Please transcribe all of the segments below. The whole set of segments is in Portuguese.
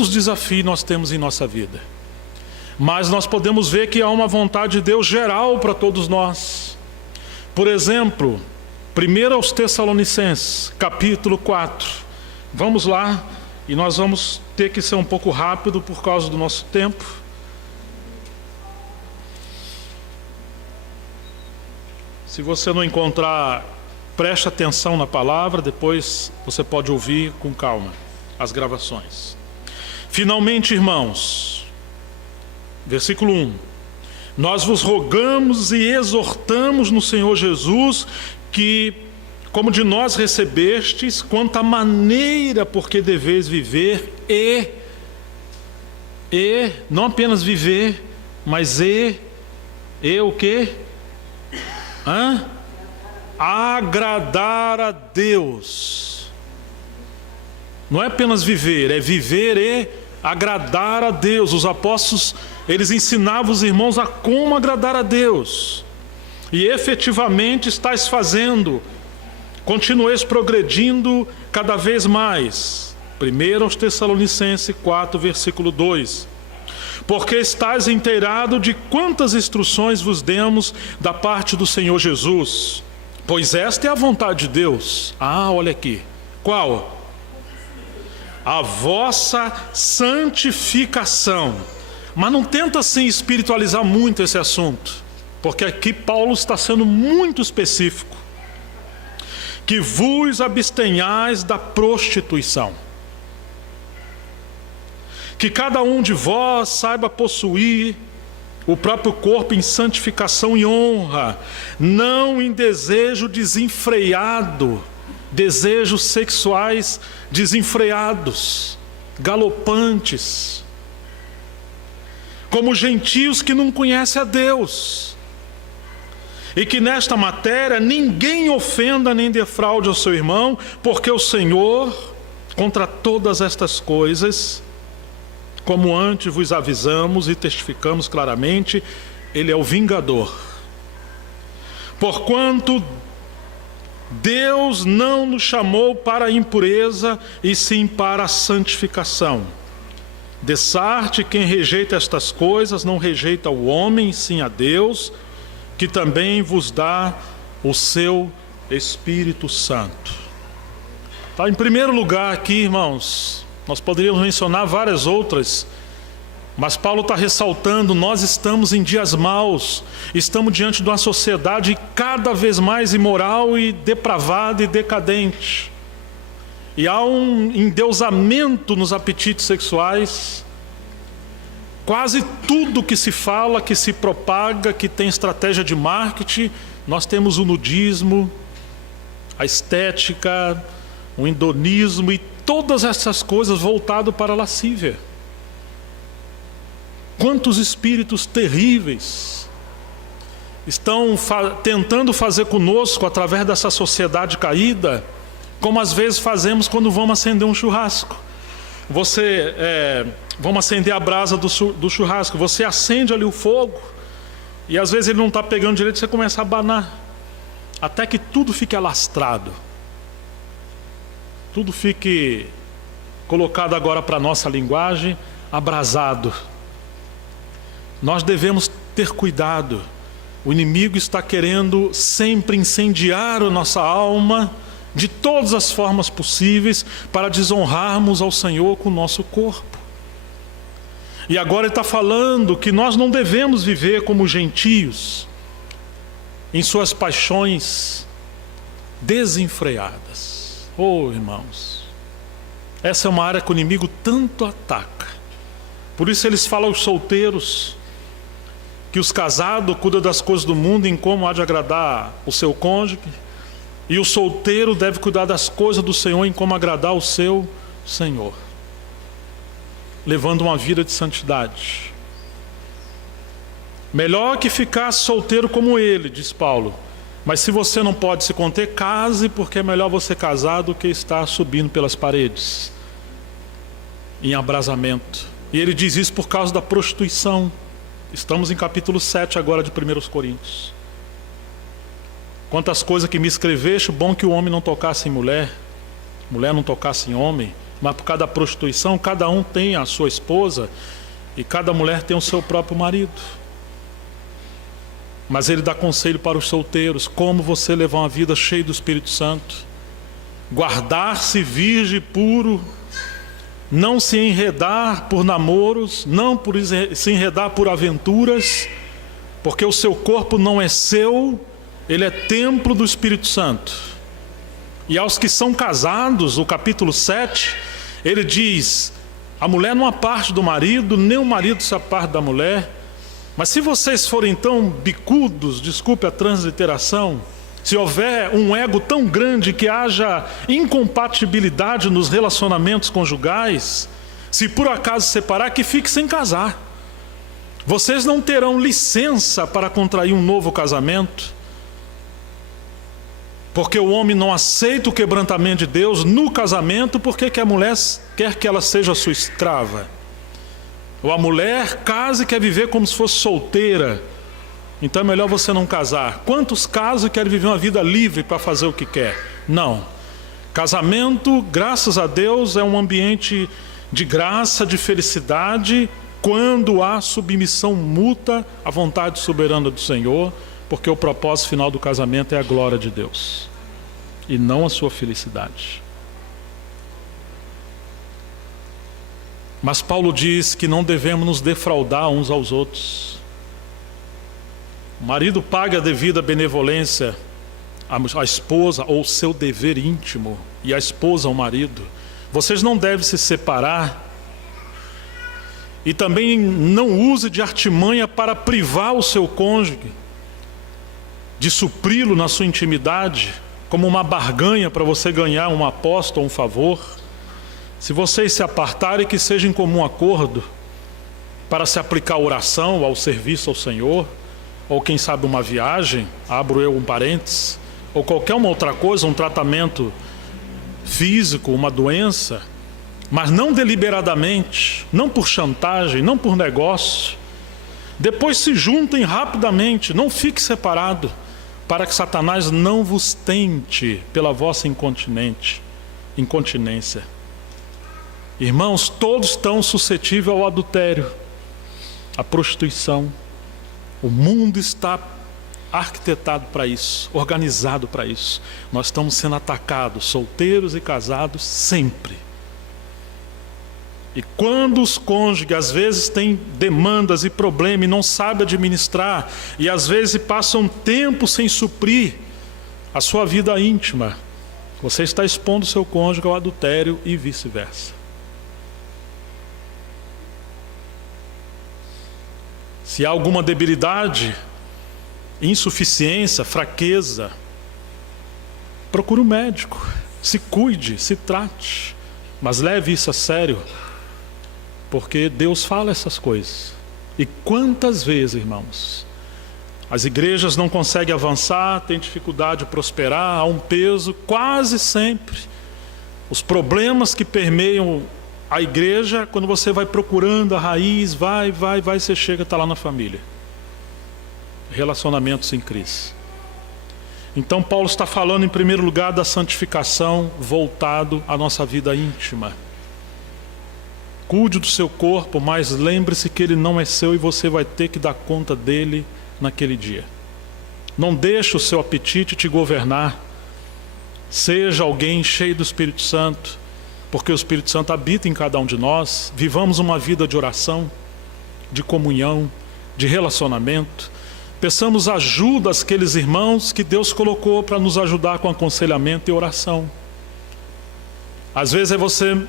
tantos desafios nós temos em nossa vida. Mas nós podemos ver que há uma vontade de Deus geral para todos nós. Por exemplo, 1 aos Tessalonicenses, capítulo 4. Vamos lá, e nós vamos ter que ser um pouco rápido por causa do nosso tempo. Se você não encontrar, preste atenção na palavra, depois você pode ouvir com calma as gravações. Finalmente, irmãos, versículo 1: nós vos rogamos e exortamos no Senhor Jesus que, como de nós recebestes, quanto à maneira por que deveis viver não apenas viver, mas o quê? Agradar a Deus. Não é apenas viver, é viver e agradar a Deus. Os apóstolos, eles ensinavam os irmãos a como agradar a Deus. E efetivamente estáis fazendo. Continueis progredindo cada vez mais. 1 aos Tessalonicenses 4, versículo 2. Porque estáis inteirado de quantas instruções vos demos da parte do Senhor Jesus. Pois esta é a vontade de Deus. Olha aqui. Qual? A vossa santificação. Mas não tenta assim espiritualizar muito esse assunto, porque aqui Paulo está sendo muito específico. Que vos abstenhais da prostituição. Que cada um de vós saiba possuir o próprio corpo em santificação e honra, não em desejo desenfreado, desejos sexuais desenfreados, galopantes, como gentios que não conhecem a Deus, e que nesta matéria ninguém ofenda nem defraude ao seu irmão, porque o Senhor, contra todas estas coisas, como antes vos avisamos e testificamos claramente, Ele é o vingador. Porquanto Deus não nos chamou para a impureza, e sim para a santificação. Dessarte, quem rejeita estas coisas, não rejeita o homem, sim a Deus, que também vos dá o seu Espírito Santo. Tá, em primeiro lugar aqui, irmãos, nós poderíamos mencionar várias outras, mas Paulo está ressaltando: nós estamos em dias maus, estamos diante de uma sociedade cada vez mais imoral e depravada e decadente. E há um endeusamento nos apetites sexuais. Quase tudo que se fala, que se propaga, que tem estratégia de marketing, nós temos o nudismo, a estética, o hedonismo e todas essas coisas voltado para a lascívia. Quantos espíritos terríveis estão tentando fazer conosco através dessa sociedade caída, como às vezes fazemos quando vamos acender um churrasco. Vamos acender a brasa do churrasco, você acende ali o fogo, e às vezes ele não está pegando direito, você começa a abanar, até que tudo fique alastrado, tudo fique, colocado agora para a nossa linguagem, abrasado. Nós devemos ter cuidado. O inimigo está querendo sempre incendiar a nossa alma de todas as formas possíveis para desonrarmos ao Senhor com o nosso corpo. E agora ele está falando que nós não devemos viver como gentios em suas paixões desenfreadas. Irmãos, essa é uma área que o inimigo tanto ataca. Por isso eles falam aos solteiros que os casados cuidam das coisas do mundo em como há de agradar o seu cônjuge, e o solteiro deve cuidar das coisas do Senhor em como agradar o seu Senhor, levando uma vida de santidade. Melhor que ficar solteiro como ele, diz Paulo. Mas se você não pode se conter, case, porque é melhor você casar do que estar subindo pelas paredes em abrasamento. E ele diz isso por causa da prostituição. Estamos em capítulo 7 agora de 1 Coríntios. Quantas coisas que me escreveste, bom que o homem não tocasse em mulher, mulher não tocasse em homem, Mas por causa da prostituição, cada um tem a sua esposa e cada mulher tem o seu próprio marido. Mas ele dá conselho para os solteiros: como você levar uma vida cheia do Espírito Santo, guardar-se virgem e puro, não se enredar por namoros, não se enredar por aventuras, porque o seu corpo não é seu, ele é templo do Espírito Santo. E aos que são casados, o capítulo 7, ele diz: a mulher não aparte do marido, nem o marido se aparte da mulher. Mas se vocês forem tão bicudos, desculpe a transliteração, se houver um ego tão grande que haja incompatibilidade nos relacionamentos conjugais, se por acaso separar, que fique sem casar. Vocês não terão licença para contrair um novo casamento, porque o homem não aceita o quebrantamento de Deus no casamento, porque que a mulher quer que ela seja sua escrava. Ou a mulher casa e quer viver como se fosse solteira, então é melhor você não casar. Quantos casam e querem viver uma vida livre para fazer o que quer? Não. Casamento, graças a Deus, é um ambiente de graça, de felicidade, quando há submissão mútua à vontade soberana do Senhor, porque o propósito final do casamento é a glória de Deus e não a sua felicidade. Mas Paulo diz que não devemos nos defraudar uns aos outros. O marido paga a devida benevolência à esposa, ou seu dever íntimo, e a esposa ao marido. Vocês não devem se separar. E também não use de artimanha para privar o seu cônjuge de supri-lo na sua intimidade, como uma barganha para você ganhar uma aposta ou um favor. Se vocês se apartarem, que seja em comum acordo, para se aplicar a oração, ao serviço ao Senhor, ou quem sabe uma viagem, abro eu um parênteses, ou qualquer uma outra coisa, um tratamento físico, uma doença, mas não deliberadamente, não por chantagem, não por negócio. Depois se juntem rapidamente, não fique separado, para que Satanás não vos tente pela vossa incontinência. Irmãos, todos estão suscetíveis ao adultério, à prostituição. O mundo está arquitetado para isso, organizado para isso. Nós estamos sendo atacados, solteiros e casados, sempre. E quando os cônjuges às vezes têm demandas e problemas e não sabem administrar, e às vezes passam tempo sem suprir a sua vida íntima, você está expondo o seu cônjuge ao adultério e vice-versa. Se há alguma debilidade, insuficiência, fraqueza, procure um médico, se cuide, se trate, mas leve isso a sério, porque Deus fala essas coisas. E quantas vezes, irmãos, as igrejas não conseguem avançar, têm dificuldade de prosperar, há um peso, quase sempre. Os problemas que permeiam a igreja, quando você vai procurando a raiz, vai, você chega, está lá na família. Relacionamentos em crise. Então Paulo está falando em primeiro lugar da santificação voltado à nossa vida íntima. Cuide do seu corpo, mas lembre-se que ele não é seu e você vai ter que dar conta dele naquele dia. Não deixe o seu apetite te governar. Seja alguém cheio do Espírito Santo, porque o Espírito Santo habita em cada um de nós. Vivamos uma vida de oração, de comunhão, de relacionamento. Peçamos ajuda àqueles irmãos que Deus colocou para nos ajudar com aconselhamento e oração. Às vezes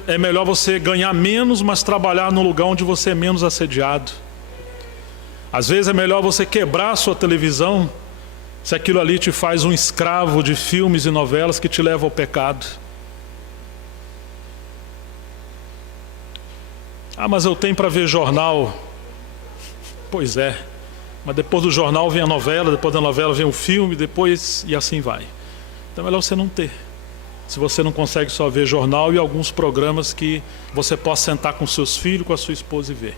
é melhor você ganhar menos, mas trabalhar no lugar onde você é menos assediado. Às vezes é melhor você quebrar a sua televisão, se aquilo ali te faz um escravo de filmes e novelas que te levam ao pecado. Ah, mas eu tenho para ver jornal. Pois é, mas depois do jornal vem a novela, depois da novela vem o filme, depois e assim vai. Então é melhor você não ter. Se você não consegue só ver jornal e alguns programas que você possa sentar com seus filhos, com a sua esposa e ver.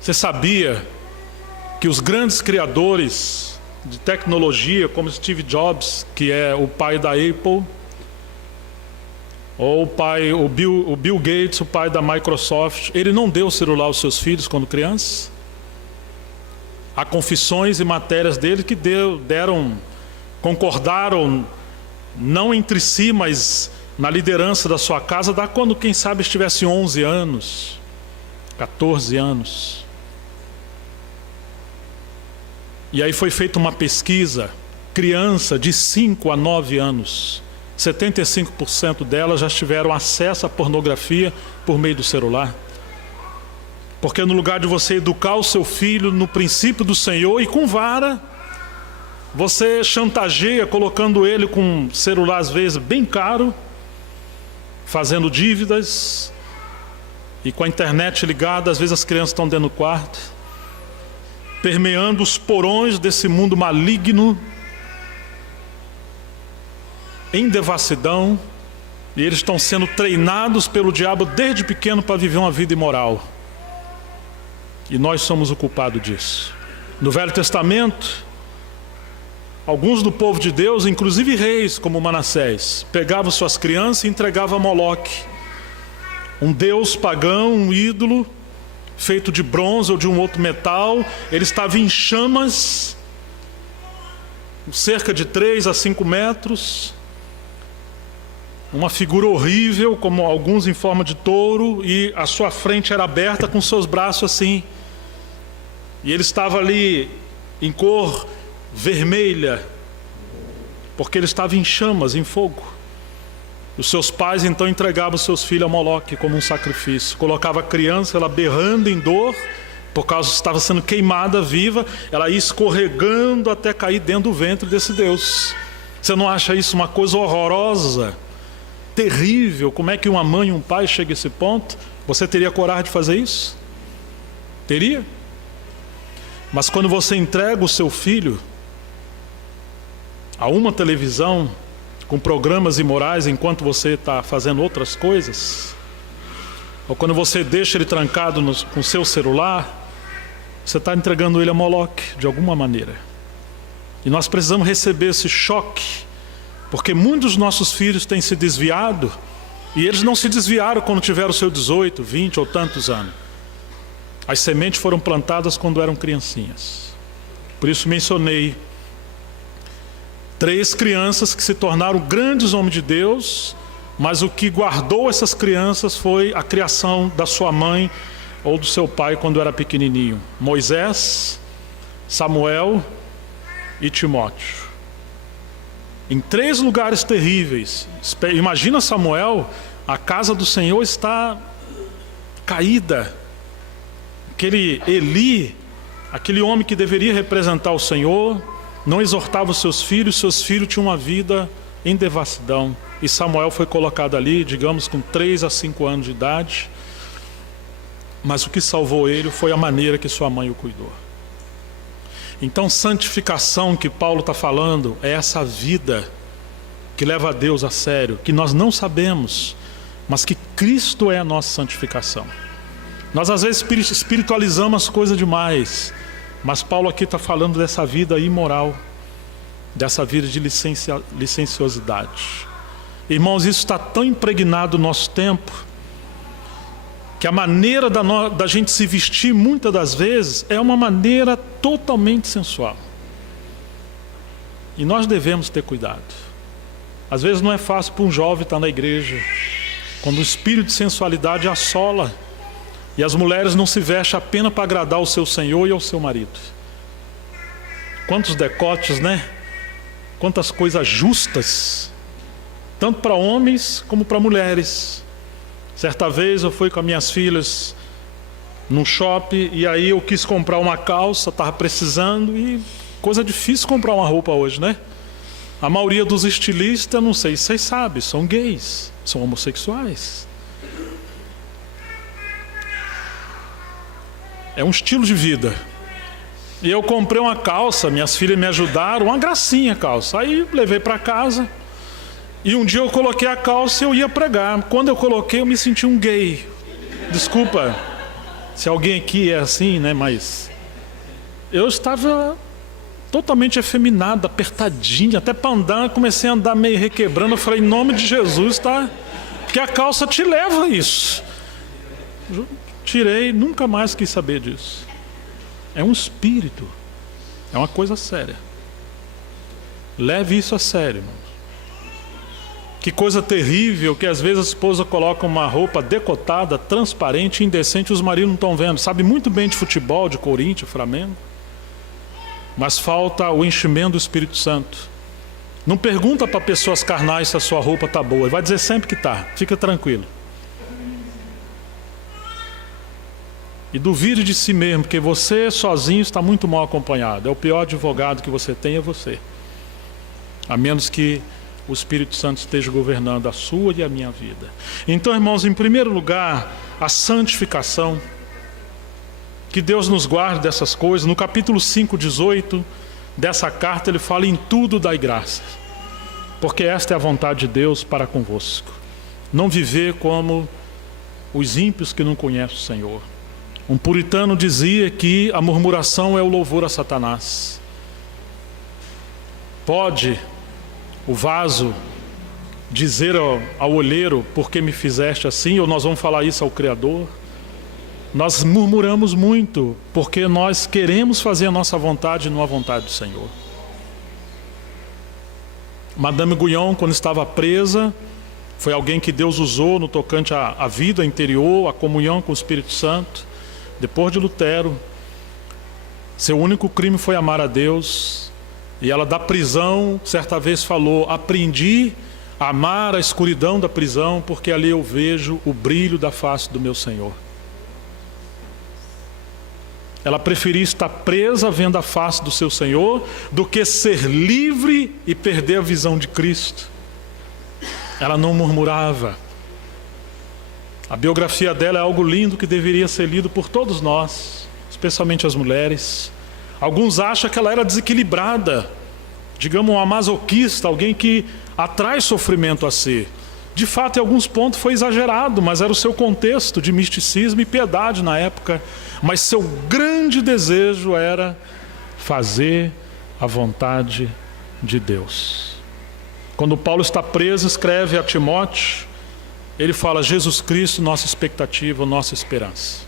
Você sabia que os grandes criadores de tecnologia, como Steve Jobs, que é o pai da Apple, Ou o Bill Gates, o pai da Microsoft, ele não deu o celular aos seus filhos quando crianças? Há confissões e matérias dele que concordaram, não entre si, mas na liderança da sua casa, da quando, quem sabe, estivesse 11 anos, 14 anos. E aí foi feita uma pesquisa, criança de 5 a 9 anos, 75% delas já tiveram acesso à pornografia por meio do celular. Porque no lugar de você educar o seu filho no princípio do Senhor e com vara, você chantageia colocando ele com um celular às vezes bem caro, fazendo dívidas, e com a internet ligada, às vezes as crianças estão dentro do quarto, permeando os porões desse mundo maligno, em devassidão, e eles estão sendo treinados pelo diabo desde pequeno para viver uma vida imoral. E nós somos o culpado disso. No Velho Testamento, alguns do povo de Deus, inclusive reis como Manassés, pegavam suas crianças e entregavam a Moloque, um deus pagão, um ídolo feito de bronze ou de um outro metal. Ele estava em chamas, cerca de 3 a 5 metros, uma figura horrível, como alguns em forma de touro, e a sua frente era aberta com seus braços assim, e ele estava ali em cor vermelha, porque ele estava em chamas, em fogo. Os seus pais então entregavam seus filhos a Moloque como um sacrifício. Colocava a criança, ela berrando em dor, por causa que estava sendo queimada viva, ela ia escorregando até cair dentro do ventre desse Deus. Você não acha isso uma coisa horrorosa, terrível? Como é que uma mãe e um pai chegam a esse ponto? Você teria coragem de fazer isso? Teria? Mas quando você entrega o seu filho a uma televisão com programas imorais enquanto você está fazendo outras coisas, ou quando você deixa ele trancado com seu celular, você está entregando ele a Moloque de alguma maneira. E nós precisamos receber esse choque, porque muitos dos nossos filhos têm se desviado, e eles não se desviaram quando tiveram seus 18, 20 ou tantos anos. As sementes foram plantadas quando eram criancinhas. Por isso mencionei 3 crianças que se tornaram grandes homens de Deus, mas o que guardou essas crianças foi a criação da sua mãe ou do seu pai quando era pequenininho: Moisés, Samuel e Timóteo. Em 3 lugares terríveis. Imagina Samuel, a casa do Senhor está caída. Aquele Eli, aquele homem que deveria representar o Senhor, não exortava os seus filhos tinham uma vida em devassidão. E Samuel foi colocado ali, digamos, com 3 a 5 anos de idade. Mas o que salvou ele foi a maneira que sua mãe o cuidou. Então, santificação que Paulo está falando é essa vida que leva a Deus a sério, que nós não sabemos, mas que Cristo é a nossa santificação. Nós às vezes espiritualizamos as coisas demais, mas Paulo aqui está falando dessa vida imoral, dessa vida de licenciosidade. Irmãos, isso está tão impregnado no nosso tempo, que a maneira da gente se vestir muitas das vezes é uma maneira totalmente sensual. E nós devemos ter cuidado. Às vezes não é fácil para um jovem estar na igreja, quando o espírito de sensualidade assola, e as mulheres não se vestem apenas para agradar ao seu senhor e ao seu marido. Quantos decotes, né? Quantas coisas justas, tanto para homens como para mulheres. Certa vez eu fui com as minhas filhas num shopping, e aí eu quis comprar uma calça, estava precisando, e coisa difícil comprar uma roupa hoje, né? A maioria dos estilistas, não sei se vocês sabem, são gays, são homossexuais. É um estilo de vida. E eu comprei uma calça, minhas filhas me ajudaram, uma gracinha a calça. Aí levei para casa, e um dia eu coloquei a calça e eu ia pregar. Quando eu coloquei, eu me senti um gay. Desculpa se alguém aqui é assim, né? Mas eu estava totalmente efeminado, apertadinho, até para andar, comecei a andar meio requebrando. Eu falei, em nome de Jesus, tá? Porque a calça te leva a isso. Tirei, nunca mais quis saber disso. É um espírito. É uma coisa séria. Leve isso a sério, irmãos. Que coisa terrível que às vezes a esposa coloca uma roupa decotada, transparente, indecente, os maridos não estão vendo. Sabe muito bem de futebol, de Corinthians, Flamengo. Mas falta o enchimento do Espírito Santo. Não pergunta para pessoas carnais se a sua roupa está boa. Ele vai dizer sempre que está. Fica tranquilo. E duvide de si mesmo, porque você sozinho está muito mal acompanhado. É o pior advogado que você tem, é você. A menos que o Espírito Santo esteja governando a sua e a minha vida. Então, irmãos, em primeiro lugar, a santificação. Que Deus nos guarde dessas coisas. No capítulo 5:18 dessa carta, ele fala: em tudo dai graças, porque esta é a vontade de Deus para convosco. Não viver como os ímpios que não conhecem o Senhor. Um puritano dizia que a murmuração é o louvor a Satanás. Pode o vaso dizer ao olheiro: por que me fizeste assim? Ou nós vamos falar isso ao Criador? Nós murmuramos muito porque nós queremos fazer a nossa vontade e não a vontade do Senhor. Madame Guyon, quando estava presa, foi alguém que Deus usou no tocante à vida interior, à comunhão com o Espírito Santo. Depois de Lutero, seu único crime foi amar a Deus. E ela da prisão, certa vez falou: aprendi a amar a escuridão da prisão, porque ali eu vejo o brilho da face do meu Senhor. Ela preferia estar presa vendo a face do seu Senhor do que ser livre e perder a visão de Cristo. Ela não murmurava. A biografia dela é algo lindo que deveria ser lido por todos nós, especialmente as mulheres. Alguns acham que ela era desequilibrada, digamos uma masoquista, alguém que atrai sofrimento a si. De fato, em alguns pontos foi exagerado, mas era o seu contexto de misticismo e piedade na época. Mas seu grande desejo era fazer a vontade de Deus. Quando Paulo está preso, escreve a Timóteo, ele fala: Jesus Cristo, nossa expectativa, nossa esperança.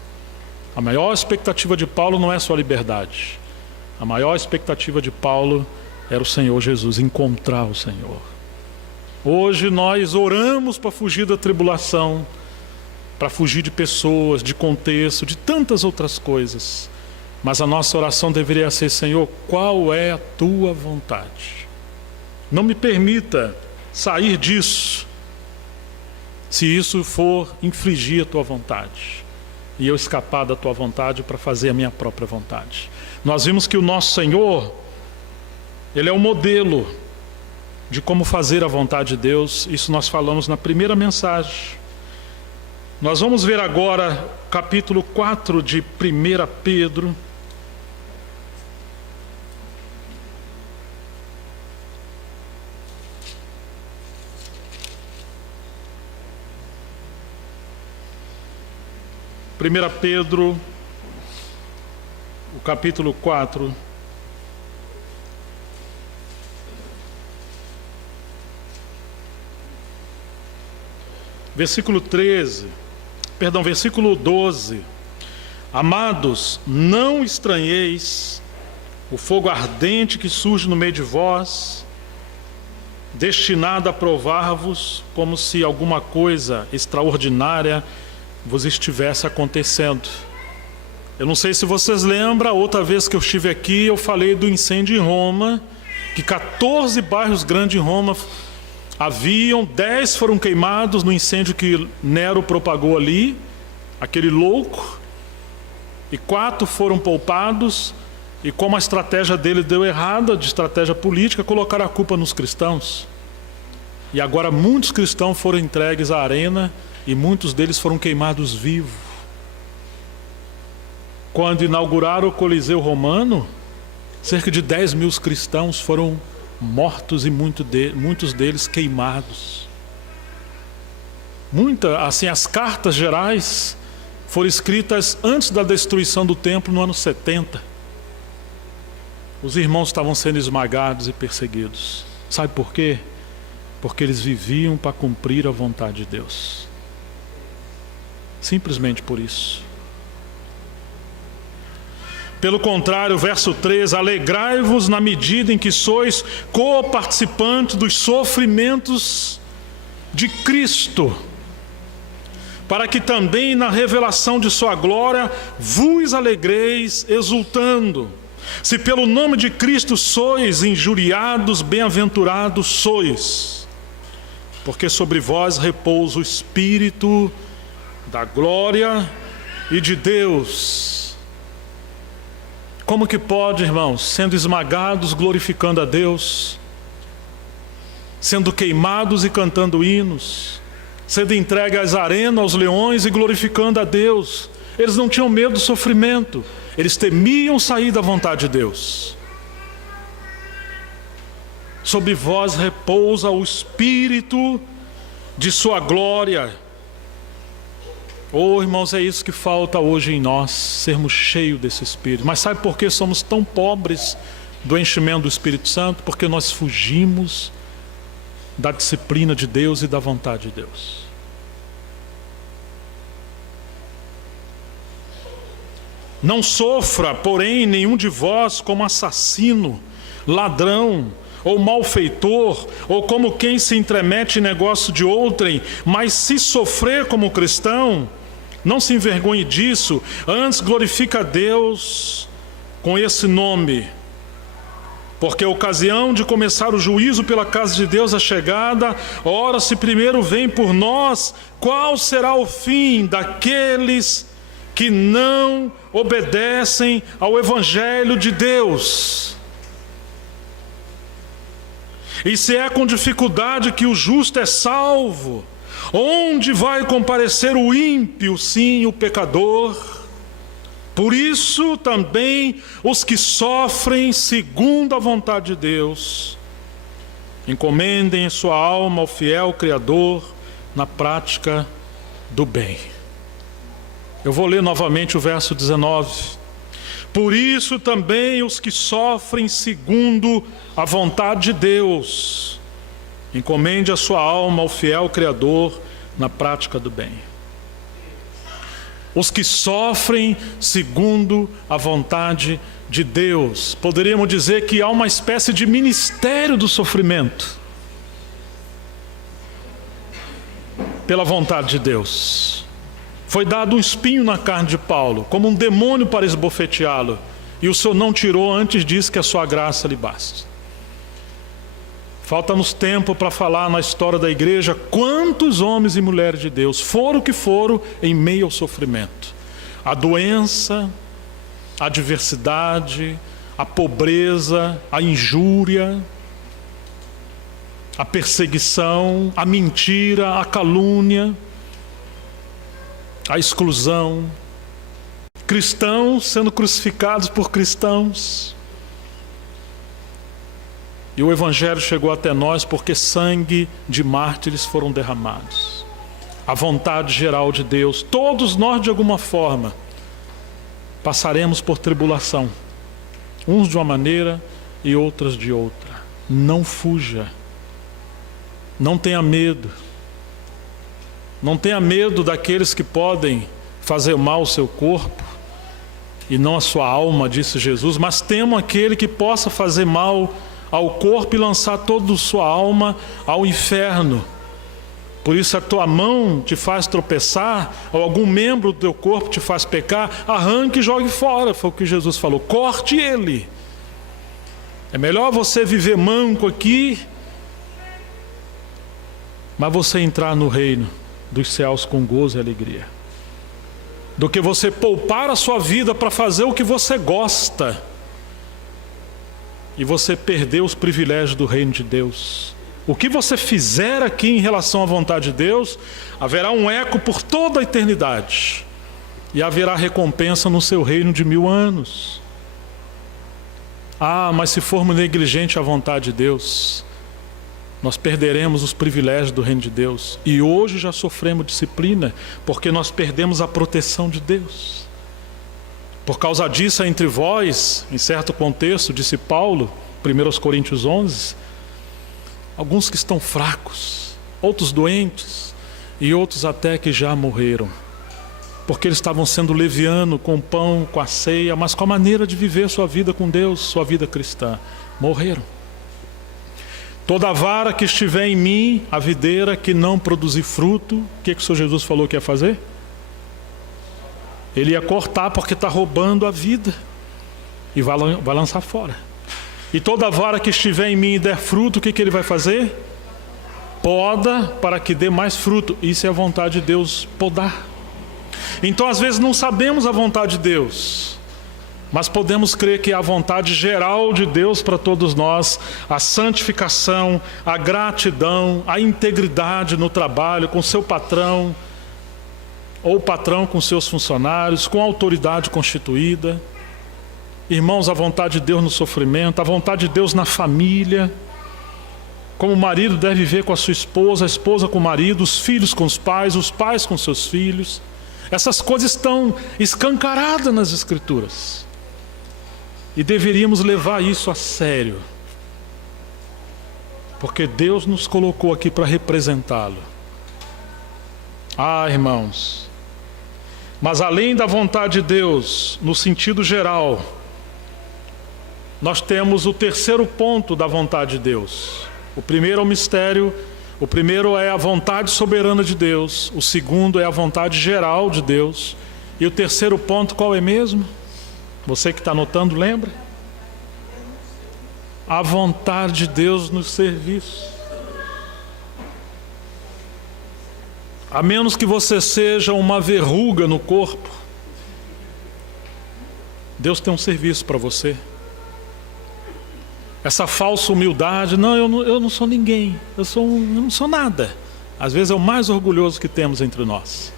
A maior expectativa de Paulo não é só a liberdade. A maior expectativa de Paulo era o Senhor Jesus, encontrar o Senhor. Hoje nós oramos para fugir da tribulação, para fugir de pessoas, de contexto, de tantas outras coisas. Mas a nossa oração deveria ser: Senhor, qual é a tua vontade? Não me permita sair disso, se isso for infringir a tua vontade, e eu escapar da tua vontade para fazer a minha própria vontade. Nós vimos que o nosso Senhor, Ele é o modelo de como fazer a vontade de Deus. Isso nós falamos na primeira mensagem. Nós vamos ver agora capítulo 4 de 1 Pedro. Pedro, o capítulo 4. Versículo 12. Amados, não estranheis o fogo ardente que surge no meio de vós, destinado a provar-vos, como se alguma coisa extraordinária vos estivesse acontecendo. Eu não sei se vocês lembram, outra vez que eu estive aqui, eu falei do incêndio em Roma, que 14 bairros grandes em Roma haviam, 10 foram queimados no incêndio que Nero propagou ali, aquele louco, e 4 foram poupados, e como a estratégia dele deu errada, de estratégia política, colocaram a culpa nos cristãos. E agora muitos cristãos foram entregues à arena, e muitos deles foram queimados vivos. Quando inauguraram o Coliseu Romano, cerca de 10 mil cristãos foram mortos e muitos deles queimados. As cartas gerais foram escritas antes da destruição do templo, no ano 70. Os irmãos estavam sendo esmagados e perseguidos. Sabe por quê? Porque eles viviam para cumprir a vontade de Deus. Simplesmente por isso. Pelo contrário, verso 3: alegrai-vos na medida em que sois co-participantes dos sofrimentos de Cristo, para que também na revelação de sua glória vos alegreis exultando. Se pelo nome de Cristo sois injuriados, bem-aventurados sois, porque sobre vós repousa o Espírito da glória e de Deus. Como que pode, irmãos, sendo esmagados, glorificando a Deus, sendo queimados e cantando hinos, sendo entregue às arenas, aos leões e glorificando a Deus? Eles não tinham medo do sofrimento, eles temiam sair da vontade de Deus. Sobre vós repousa o Espírito de sua glória. Oh, irmãos, é isso que falta hoje em nós, sermos cheios desse Espírito. Mas sabe por que somos tão pobres do enchimento do Espírito Santo? Porque nós fugimos da disciplina de Deus e da vontade de Deus. Não sofra, porém, nenhum de vós como assassino, ladrão, ou malfeitor, ou como quem se intromete em negócio de outrem, mas se sofrer como cristão, não se envergonhe disso, antes glorifica a Deus com esse nome. Porque a ocasião de começar o juízo pela casa de Deus é chegada. Ora, se primeiro vem por nós, qual será o fim daqueles que não obedecem ao Evangelho de Deus? E se é com dificuldade que o justo é salvo, onde vai comparecer o ímpio, sim, o pecador? Por isso também os que sofrem segundo a vontade de Deus, encomendem sua alma ao fiel Criador na prática do bem. Eu vou ler novamente o verso 19. Por isso também os que sofrem segundo a vontade de Deus, encomende a sua alma ao fiel Criador na prática do bem. Os que sofrem segundo a vontade de Deus. Poderíamos dizer que há uma espécie de ministério do sofrimento pela vontade de Deus. Foi dado um espinho na carne de Paulo, como um demônio para esbofeteá-lo, e o Senhor não tirou, antes disse que a sua graça lhe basta. Falta-nos tempo para falar na história da igreja quantos homens e mulheres de Deus foram o que foram em meio ao sofrimento. A doença, a adversidade, a pobreza, a injúria, a perseguição, a mentira, a calúnia, a exclusão. Cristãos sendo crucificados por cristãos. E o Evangelho chegou até nós porque sangue de mártires foram derramados. A vontade geral de Deus. Todos nós, de alguma forma, passaremos por tribulação. Uns de uma maneira e outras de outra. Não fuja. Não tenha medo. Não tenha medo daqueles que podem fazer mal ao seu corpo e não a sua alma, disse Jesus, mas tema aquele que possa fazer mal ao corpo e lançar toda a sua alma ao inferno. Por isso, a tua mão te faz tropeçar, ou algum membro do teu corpo te faz pecar, arranque e jogue fora. Foi o que Jesus falou, corte ele. É melhor você viver manco aqui, mas você entrar no reino dos céus com gozo e alegria, do que você poupar a sua vida para fazer o que você gosta e você perder os privilégios do reino de Deus. O que você fizer aqui em relação à vontade de Deus, haverá um eco por toda a eternidade e haverá recompensa no seu reino de 1000 anos. Ah, mas se formos negligentes à vontade de Deus, nós perderemos os privilégios do reino de Deus. E hoje já sofremos disciplina, porque nós perdemos a proteção de Deus. Por causa disso, entre vós, em certo contexto, disse Paulo, 1 Coríntios 11, alguns que estão fracos, outros doentes e outros até que já morreram. Porque eles estavam sendo levianos com o pão, com a ceia, mas com a maneira de viver sua vida com Deus, sua vida cristã. Morreram. Toda vara que estiver em mim, a videira que não produzir fruto, o que o Senhor Jesus falou que ia fazer? Ele ia cortar porque está roubando a vida e vai lançar fora. E toda vara que estiver em mim e der fruto, o que ele vai fazer? Poda para que dê mais fruto. Isso é a vontade de Deus, podar. Então às vezes não sabemos a vontade de Deus, mas podemos crer que é a vontade geral de Deus para todos nós, a santificação, a gratidão, a integridade no trabalho, com seu patrão, ou o patrão com seus funcionários, com a autoridade constituída. Irmãos, a vontade de Deus no sofrimento, a vontade de Deus na família, como o marido deve viver com a sua esposa, a esposa com o marido, os filhos com os pais com seus filhos. Essas coisas estão escancaradas nas Escrituras. E deveríamos levar isso a sério. Porque Deus nos colocou aqui para representá-lo. Ah, irmãos. Mas além da vontade de Deus, no sentido geral, nós temos o terceiro ponto da vontade de Deus. O primeiro é o mistério. O primeiro é a vontade soberana de Deus. O segundo é a vontade geral de Deus. E o terceiro ponto qual é mesmo? Você que está anotando, lembra? A vontade de Deus no serviço. A menos que você seja uma verruga no corpo, Deus tem um serviço para você. Essa falsa humildade, não, eu não sou ninguém, eu não sou nada. Às vezes é o mais orgulhoso que temos entre nós.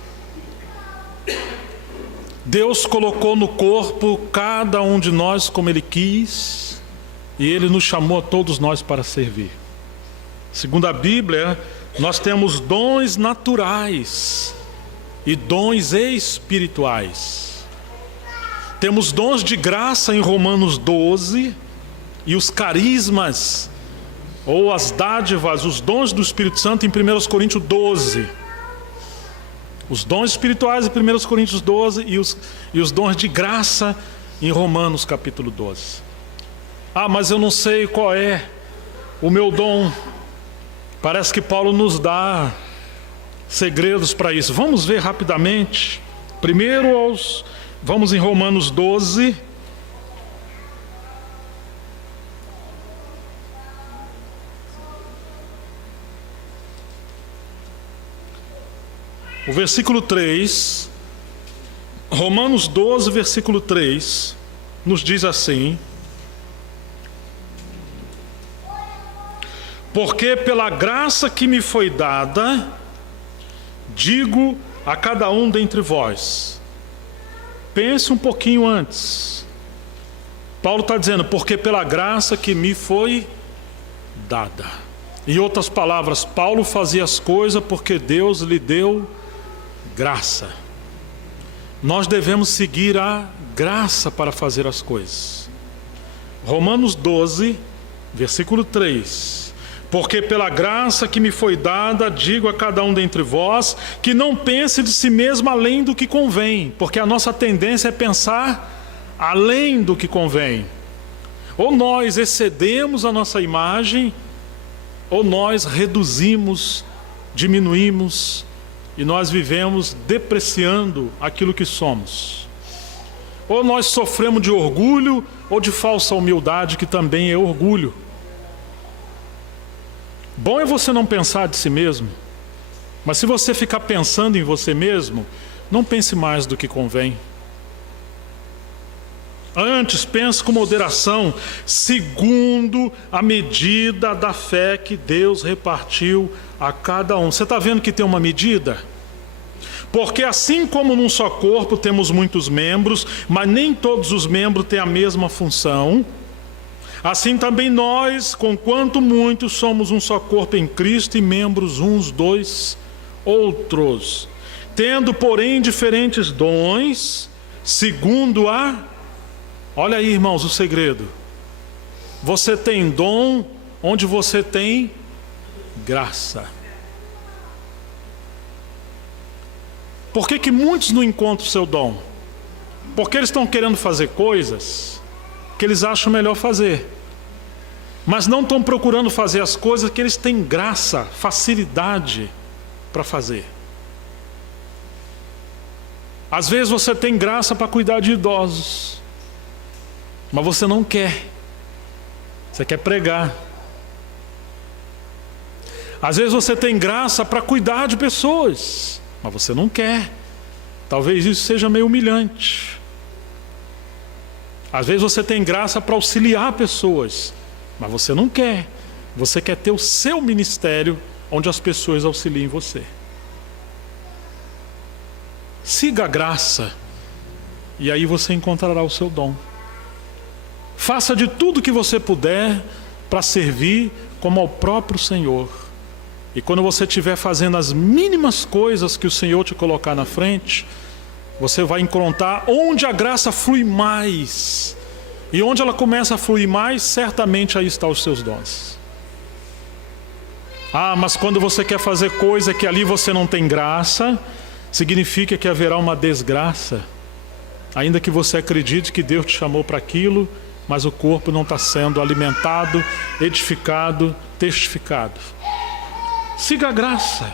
Deus colocou no corpo cada um de nós como Ele quis, e Ele nos chamou a todos nós para servir. Segundo a Bíblia, nós temos dons naturais e dons espirituais. Temos dons de graça em Romanos 12, e os carismas, ou as dádivas, os dons do Espírito Santo em 1 Coríntios 12. Os dons espirituais em 1 Coríntios 12 e os dons de graça em Romanos capítulo 12. Ah, mas eu não sei qual é o meu dom. Parece que Paulo nos dá segredos para isso. Vamos ver rapidamente. Primeiro, vamos em Romanos 12. O versículo 3, Romanos 12, versículo 3, nos diz assim: porque pela graça que me foi dada, digo a cada um dentre vós. Pense um pouquinho antes. Paulo está dizendo, porque pela graça que me foi dada. Em outras palavras, Paulo fazia as coisas porque Deus lhe deu graça. Nós devemos seguir a graça para fazer as coisas. Romanos 12, versículo 3. Porque pela graça que me foi dada, digo a cada um dentre vós, que não pense de si mesmo além do que convém. Porque a nossa tendência é pensar além do que convém. Ou nós excedemos a nossa imagem, ou nós reduzimos, diminuímos, e nós vivemos depreciando aquilo que somos. Ou nós sofremos de orgulho, ou de falsa humildade, que também é orgulho. Bom é você não pensar de si mesmo, mas se você ficar pensando em você mesmo, não pense mais do que convém. Antes, pense com moderação, segundo a medida da fé que Deus repartiu a cada um. Você está vendo que tem uma medida? Porque assim como num só corpo temos muitos membros, mas nem todos os membros têm a mesma função, assim também nós, conquanto muitos, somos um só corpo em Cristo e membros uns dos outros. Tendo, porém, diferentes dons, segundo a... Olha aí, irmãos, o segredo. Você tem dom onde você tem graça. Por que muitos não encontram o seu dom? Porque eles estão querendo fazer coisas que eles acham melhor fazer, mas não estão procurando fazer as coisas que eles têm graça, facilidade para fazer. Às vezes você tem graça para cuidar de idosos, mas você não quer. Você quer pregar. Às vezes você tem graça para cuidar de pessoas, mas você não quer. Talvez isso seja meio humilhante. Às vezes você tem graça para auxiliar pessoas, mas você não quer. Você quer ter o seu ministério onde as pessoas auxiliem você. Siga a graça e aí você encontrará o seu dom. Faça de tudo que você puder para servir como ao próprio Senhor. E quando você estiver fazendo as mínimas coisas que o Senhor te colocar na frente, você vai encontrar onde a graça flui mais. E onde ela começa a fluir mais, certamente aí estão os seus dons. Mas quando você quer fazer coisa que ali você não tem graça, significa que haverá uma desgraça. Ainda que você acredite que Deus te chamou para aquilo, mas o corpo não está sendo alimentado, edificado, testificado. Siga a graça.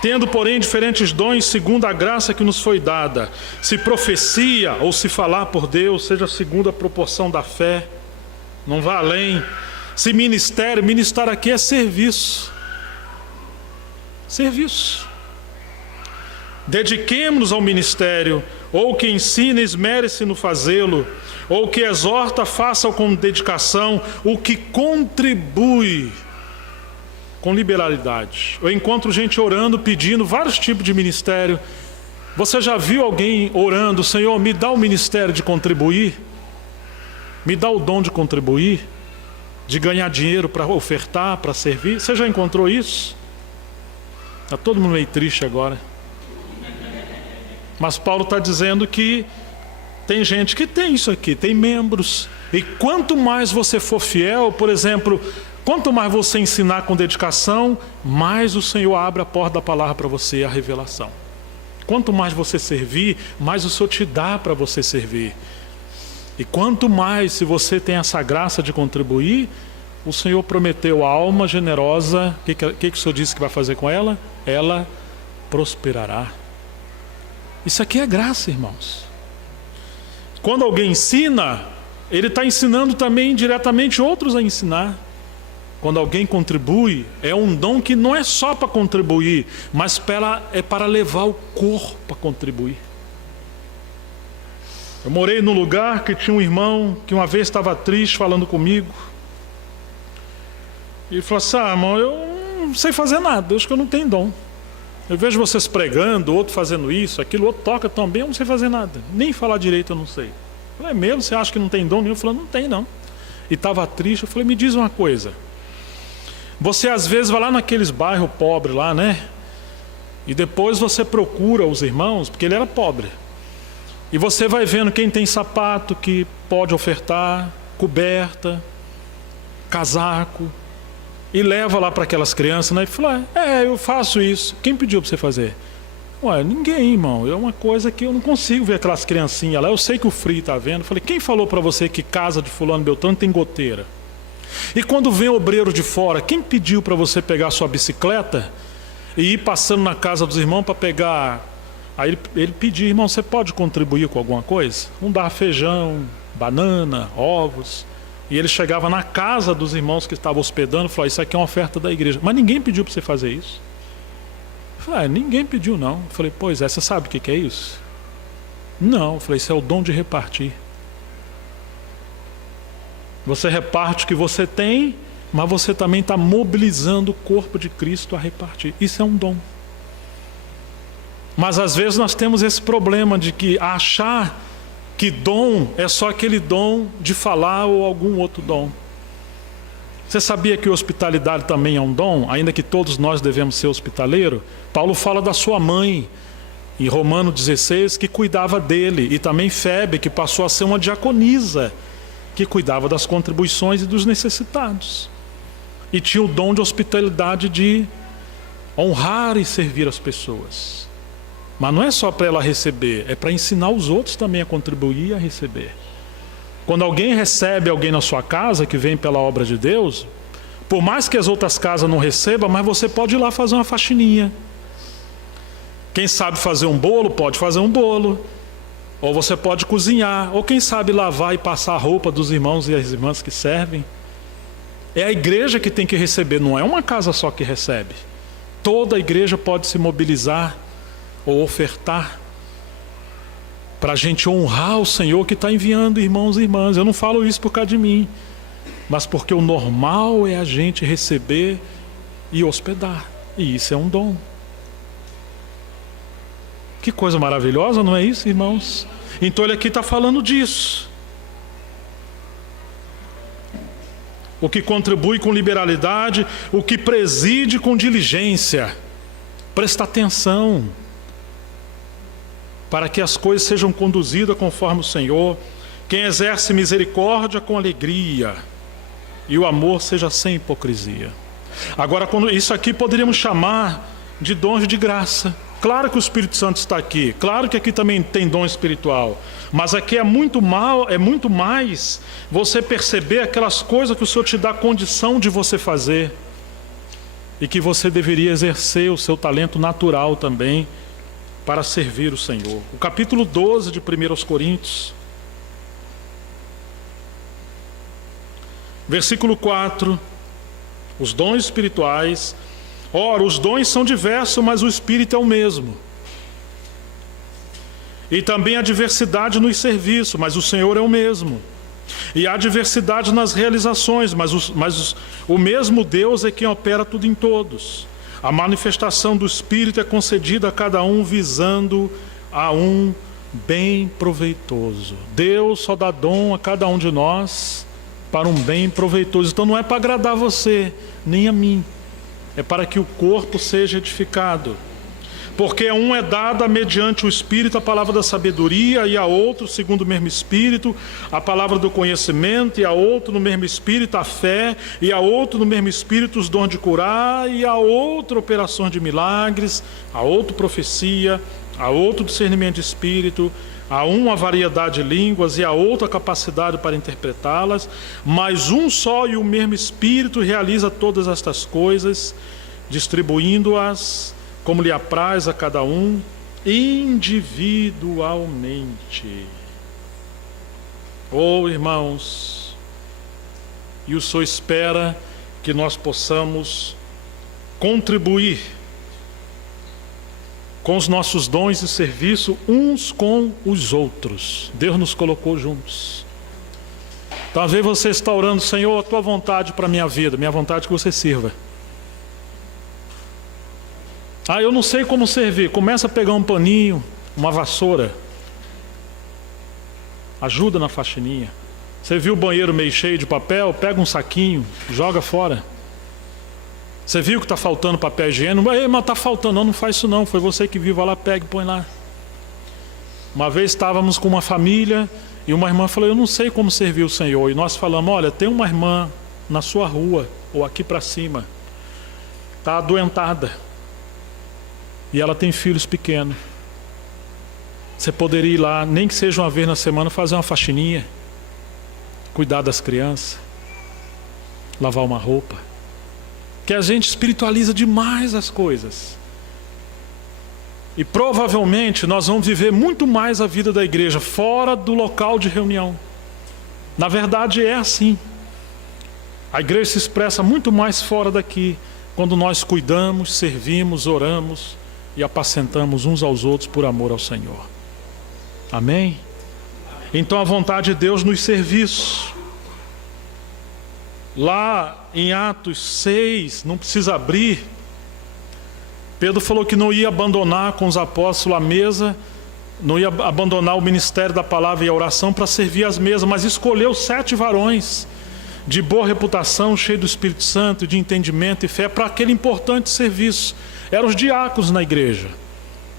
Tendo, porém, diferentes dons, segundo a graça que nos foi dada. Se profecia ou se falar por Deus, seja segundo a proporção da fé. Não vá além. Se ministério, ministrar aqui é serviço. Serviço. Dediquemo-nos ao ministério. Ou que ensina, esmere-se no fazê-lo. Ou que exorta, faça-o com dedicação. O que contribui com liberalidade. Eu encontro gente orando, pedindo vários tipos de ministério. Você já viu alguém orando: Senhor, me dá o ministério de contribuir? Me dá o dom de contribuir? De ganhar dinheiro para ofertar, para servir? Você já encontrou isso? Está todo mundo meio triste agora. Mas Paulo está dizendo que tem gente que tem isso aqui, tem membros. E quanto mais você for fiel, por exemplo, quanto mais você ensinar com dedicação, mais o Senhor abre a porta da palavra para você, a revelação. Quanto mais você servir, mais o Senhor te dá para você servir. E quanto mais, se você tem essa graça de contribuir, o Senhor prometeu a alma generosa. O que o Senhor disse que vai fazer com ela? Ela prosperará. Isso aqui é graça, irmãos. Quando alguém ensina, ele está ensinando também diretamente outros a ensinar. Quando alguém contribui, é um dom que não é só para contribuir, mas é para levar o corpo a contribuir. Eu morei num lugar que tinha um irmão que uma vez estava triste falando comigo. E ele falou assim: irmão, eu não sei fazer nada, eu acho que eu não tenho dom. Eu vejo vocês pregando, outro fazendo isso, aquilo, outro toca também, eu não sei fazer nada. Nem falar direito eu não sei. Eu falei: é mesmo? Você acha que não tem dom nenhum? Ele falou: não tem não. E estava triste. Eu falei: me diz uma coisa. Você às vezes vai lá naqueles bairros pobres lá, né? E depois você procura os irmãos, porque ele era pobre. E você vai vendo quem tem sapato que pode ofertar, coberta, casaco, e leva lá para aquelas crianças, né? E fala: eu faço isso. Quem pediu para você fazer? Ué, ninguém, irmão. É uma coisa que eu não consigo ver aquelas criancinhas lá. Eu sei que o frio está vendo. Eu falei: quem falou para você que casa de fulano Beltrano tem goteira? E quando vem obreiro de fora, quem pediu para você pegar a sua bicicleta e ir passando na casa dos irmãos para pegar? Aí ele pediu: irmão, você pode contribuir com alguma coisa? Não dá feijão, banana, ovos. E ele chegava na casa dos irmãos que estavam hospedando e falou: isso aqui é uma oferta da igreja. Mas ninguém pediu para você fazer isso. Eu falei: ninguém pediu não. Eu falei: pois é, você sabe o que é isso? Não. Eu falei: isso é o dom de repartir. Você reparte o que você tem, mas você também está mobilizando o corpo de Cristo a repartir. Isso é um dom. Mas às vezes nós temos esse problema de que achar que dom é só aquele dom de falar ou algum outro dom. Você sabia que hospitalidade também é um dom? Ainda que todos nós devemos ser hospitaleiros. Paulo fala da sua mãe, em Romanos 16, que cuidava dele. E também Febe, que passou a ser uma diaconisa. que cuidava das contribuições e dos necessitados. E tinha o dom de hospitalidade de honrar e servir as pessoas. Mas não é só para ela receber, é para ensinar os outros também a contribuir e a receber. Quando alguém recebe alguém na sua casa, que vem pela obra de Deus, por mais que as outras casas não recebam, mas você pode ir lá fazer uma faxininha. Quem sabe fazer um bolo, pode fazer um bolo. Ou você pode cozinhar. Ou quem sabe lavar e passar a roupa dos irmãos e as irmãs que servem. É a igreja que tem que receber, não é uma casa só que recebe. Toda a igreja pode se mobilizar ou ofertar para a gente honrar o Senhor que está enviando irmãos e irmãs. Eu não falo isso por causa de mim, mas porque o normal é a gente receber e hospedar. E isso é um dom. Que coisa maravilhosa, não é isso, irmãos? Então ele aqui está falando disso. O que contribui com liberalidade, o que preside com diligência. Presta atenção, para que as coisas sejam conduzidas conforme o Senhor. Quem exerce misericórdia com alegria, e o amor seja sem hipocrisia. Agora, isso aqui poderíamos chamar de dons de graça. Claro que o Espírito Santo está aqui, claro que aqui também tem dom espiritual, mas aqui é muito mais você perceber aquelas coisas que o Senhor te dá condição de você fazer e que você deveria exercer o seu talento natural também para servir o Senhor. O capítulo 12 de 1 Coríntios, versículo 4, os dons espirituais. Ora, os dons são diversos, mas o Espírito é o mesmo. E também há diversidade nos serviços, mas o Senhor é o mesmo. E há diversidade nas realizações, mas o mesmo Deus é quem opera tudo em todos. A manifestação do Espírito é concedida a cada um visando a um bem proveitoso. Deus só dá dom a cada um de nós para um bem proveitoso. Então não é para agradar você, nem a mim. É para que o corpo seja edificado. Porque a um é dada mediante o Espírito a palavra da sabedoria, e a outro, segundo o mesmo Espírito, a palavra do conhecimento, e a outro no mesmo Espírito a fé, e a outro no mesmo Espírito os dons de curar, e a outro operações de milagres, a outro profecia, a outro discernimento de espírito, a um a variedade de línguas e a outra a capacidade para interpretá-las, mas um só e o mesmo Espírito realiza todas estas coisas, distribuindo-as como lhe apraz a cada um individualmente. Oh, irmãos, e o Senhor espera que nós possamos contribuir com os nossos dons e serviço uns com os outros. Deus nos colocou juntos. Talvez você está orando: Senhor, a tua vontade para a minha vida. Minha vontade é que você sirva. Eu não sei como servir. Começa a pegar um paninho, uma vassoura. Ajuda na faxininha. Você viu o banheiro meio cheio de papel? Pega um saquinho, joga fora. Você viu que está faltando papel higiênico? Mas está faltando. Não faz isso não. Foi você que viu. Vai lá, pega e põe lá. Uma vez estávamos com uma família e uma irmã falou: eu não sei como servir o Senhor. E nós falamos: olha, tem uma irmã na sua rua ou aqui para cima, está adoentada e ela tem filhos pequenos. Você poderia ir lá, nem que seja uma vez na semana, fazer uma faxininha, cuidar das crianças, lavar uma roupa. Que a gente espiritualiza demais as coisas. E provavelmente nós vamos viver muito mais a vida da igreja fora do local de reunião. Na verdade é assim. A igreja se expressa muito mais fora daqui, quando nós cuidamos, servimos, oramos e apacentamos uns aos outros por amor ao Senhor. Amém? Então a vontade de Deus nos serviços. Lá em Atos 6, não precisa abrir, Pedro falou que não ia abandonar com os apóstolos a mesa, não ia abandonar o ministério da palavra e a oração para servir as mesas, mas escolheu 7 varões de boa reputação, cheios do Espírito Santo, de entendimento e fé, para aquele importante serviço. Eram os diáconos na igreja.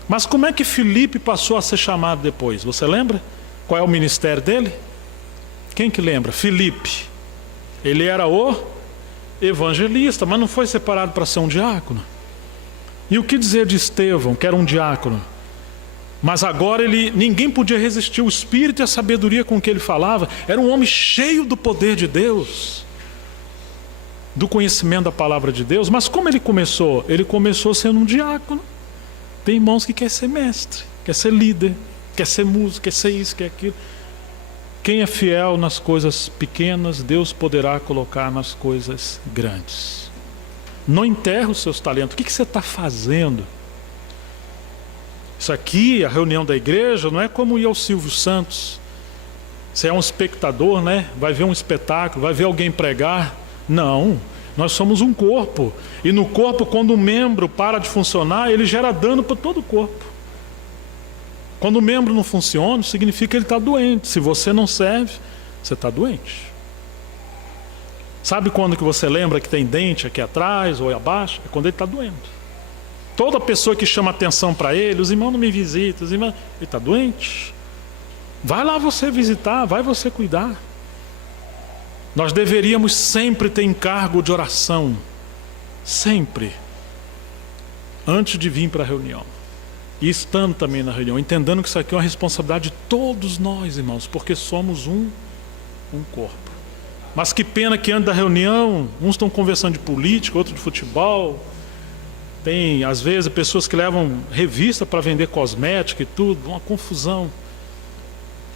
Mas como é que Filipe passou a ser chamado depois? Você lembra? Qual é o ministério dele? Quem que lembra? Filipe. Ele era o evangelista, mas não foi separado para ser um diácono. E o que dizer de Estevão, que era um diácono? Mas agora ninguém podia resistir. O espírito e a sabedoria com que ele falava. Era um homem cheio do poder de Deus, do conhecimento da palavra de Deus. Mas como ele começou? Ele começou sendo um diácono. Tem irmãos que quer ser mestre, quer ser líder, quer ser músico, quer ser isso, quer aquilo. Quem é fiel nas coisas pequenas, Deus poderá colocar nas coisas grandes. Não enterra os seus talentos. O que você está fazendo? Isso aqui, a reunião da igreja, não é como ir ao Silvio Santos. Você é um espectador, né? Vai ver um espetáculo, vai ver alguém pregar. Não, nós somos um corpo. E no corpo, quando um membro para de funcionar, ele gera dano para todo o corpo. Quando o membro não funciona, significa que ele está doente. Se você não serve, você está doente. Sabe quando que você lembra que tem dente aqui atrás ou abaixo? É quando ele está doendo. Toda pessoa que chama atenção para ele, os irmãos não me visitam, os irmãos... ele está doente. Vai lá você visitar, vai você cuidar. Nós deveríamos sempre ter encargo de oração. Sempre. Antes de vir para a reunião. E estando também na reunião, entendendo que isso aqui é uma responsabilidade de todos nós, irmãos, porque somos um corpo. Mas que pena que antes da reunião, uns estão conversando de política, outros de futebol. Tem, às vezes, pessoas que levam revista para vender cosmética e tudo, uma confusão.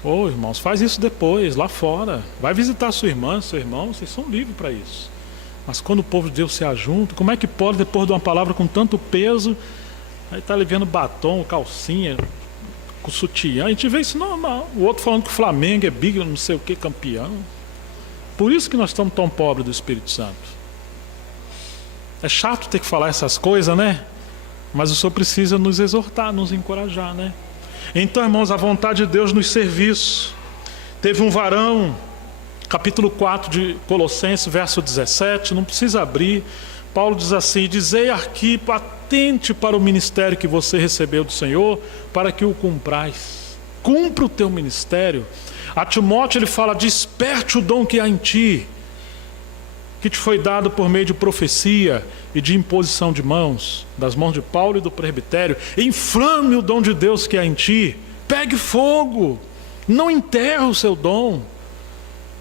Ô, irmãos, faz isso depois, lá fora. Vai visitar sua irmã, seu irmão, vocês são livres para isso. Mas quando o povo de Deus se ajunta, como é que pode, depois de uma palavra com tanto peso... Aí está levando batom, calcinha, com sutiã. A gente vê isso normal. O outro falando que o Flamengo é big, não sei o que, campeão. Por isso que nós estamos tão pobres do Espírito Santo. É chato ter que falar essas coisas, né? Mas o Senhor precisa nos exortar, nos encorajar, né? Então, irmãos, a vontade de Deus nos serviços. Teve um varão, capítulo 4 de Colossenses, verso 17, não precisa abrir. Paulo diz assim: dizei Arquipo, atente para o ministério que você recebeu do Senhor, para que o cumprais. Cumpra o teu ministério. A Timóteo ele fala: desperte o dom que há em ti, que te foi dado por meio de profecia e de imposição de mãos, das mãos de Paulo e do presbitério. Inflame o dom de Deus que há em ti. Pegue fogo. Não enterre o seu dom.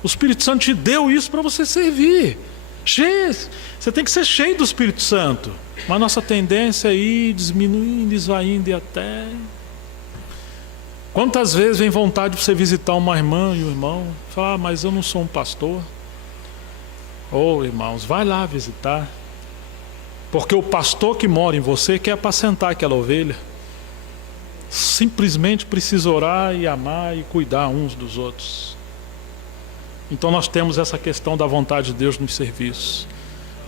O Espírito Santo te deu isso para você servir. Você tem que ser cheio do Espírito Santo. Mas nossa tendência é ir diminuindo, esvaindo e até... Quantas vezes vem vontade de você visitar uma irmã e um irmão, falar: mas eu não sou um pastor. Irmãos, vai lá visitar. Porque o pastor que mora em você quer apacentar aquela ovelha. Simplesmente precisa orar e amar e cuidar uns dos outros. Então nós temos essa questão da vontade de Deus nos serviços.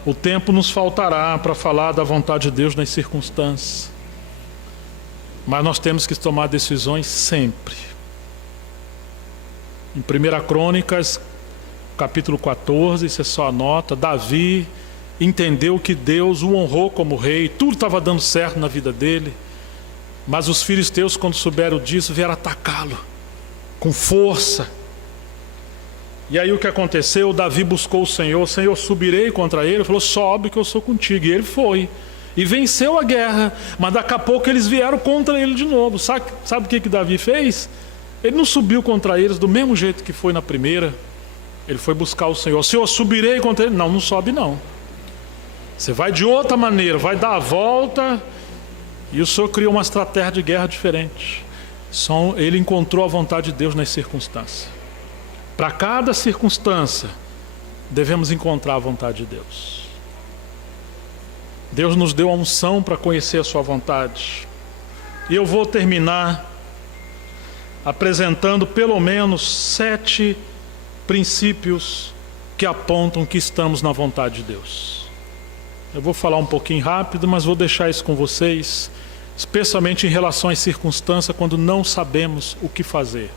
O tempo nos faltará para falar da vontade de Deus nas circunstâncias. Mas nós temos que tomar decisões sempre. Em 1 Crônicas, capítulo 14, você só anota, Davi entendeu que Deus o honrou como rei, tudo estava dando certo na vida dele. Mas os filisteus, quando souberam disso, vieram atacá-lo com força. E aí o que aconteceu? Davi buscou o Senhor: Senhor, subirei contra ele. Ele falou: sobe que eu sou contigo. E ele foi. E venceu a guerra. Mas daqui a pouco eles vieram contra ele de novo. Sabe o que Davi fez? Ele não subiu contra eles do mesmo jeito que foi na primeira. Ele foi buscar o Senhor. Senhor, subirei contra ele. Não sobe não. Você vai de outra maneira, vai dar a volta. E o Senhor criou uma estratégia de guerra diferente. Ele encontrou a vontade de Deus nas circunstâncias. Para cada circunstância, devemos encontrar a vontade de Deus. Deus nos deu a unção para conhecer a sua vontade. E eu vou terminar apresentando pelo menos 7 princípios que apontam que estamos na vontade de Deus. Eu vou falar um pouquinho rápido, mas vou deixar isso com vocês, especialmente em relação às circunstâncias quando não sabemos o que fazer.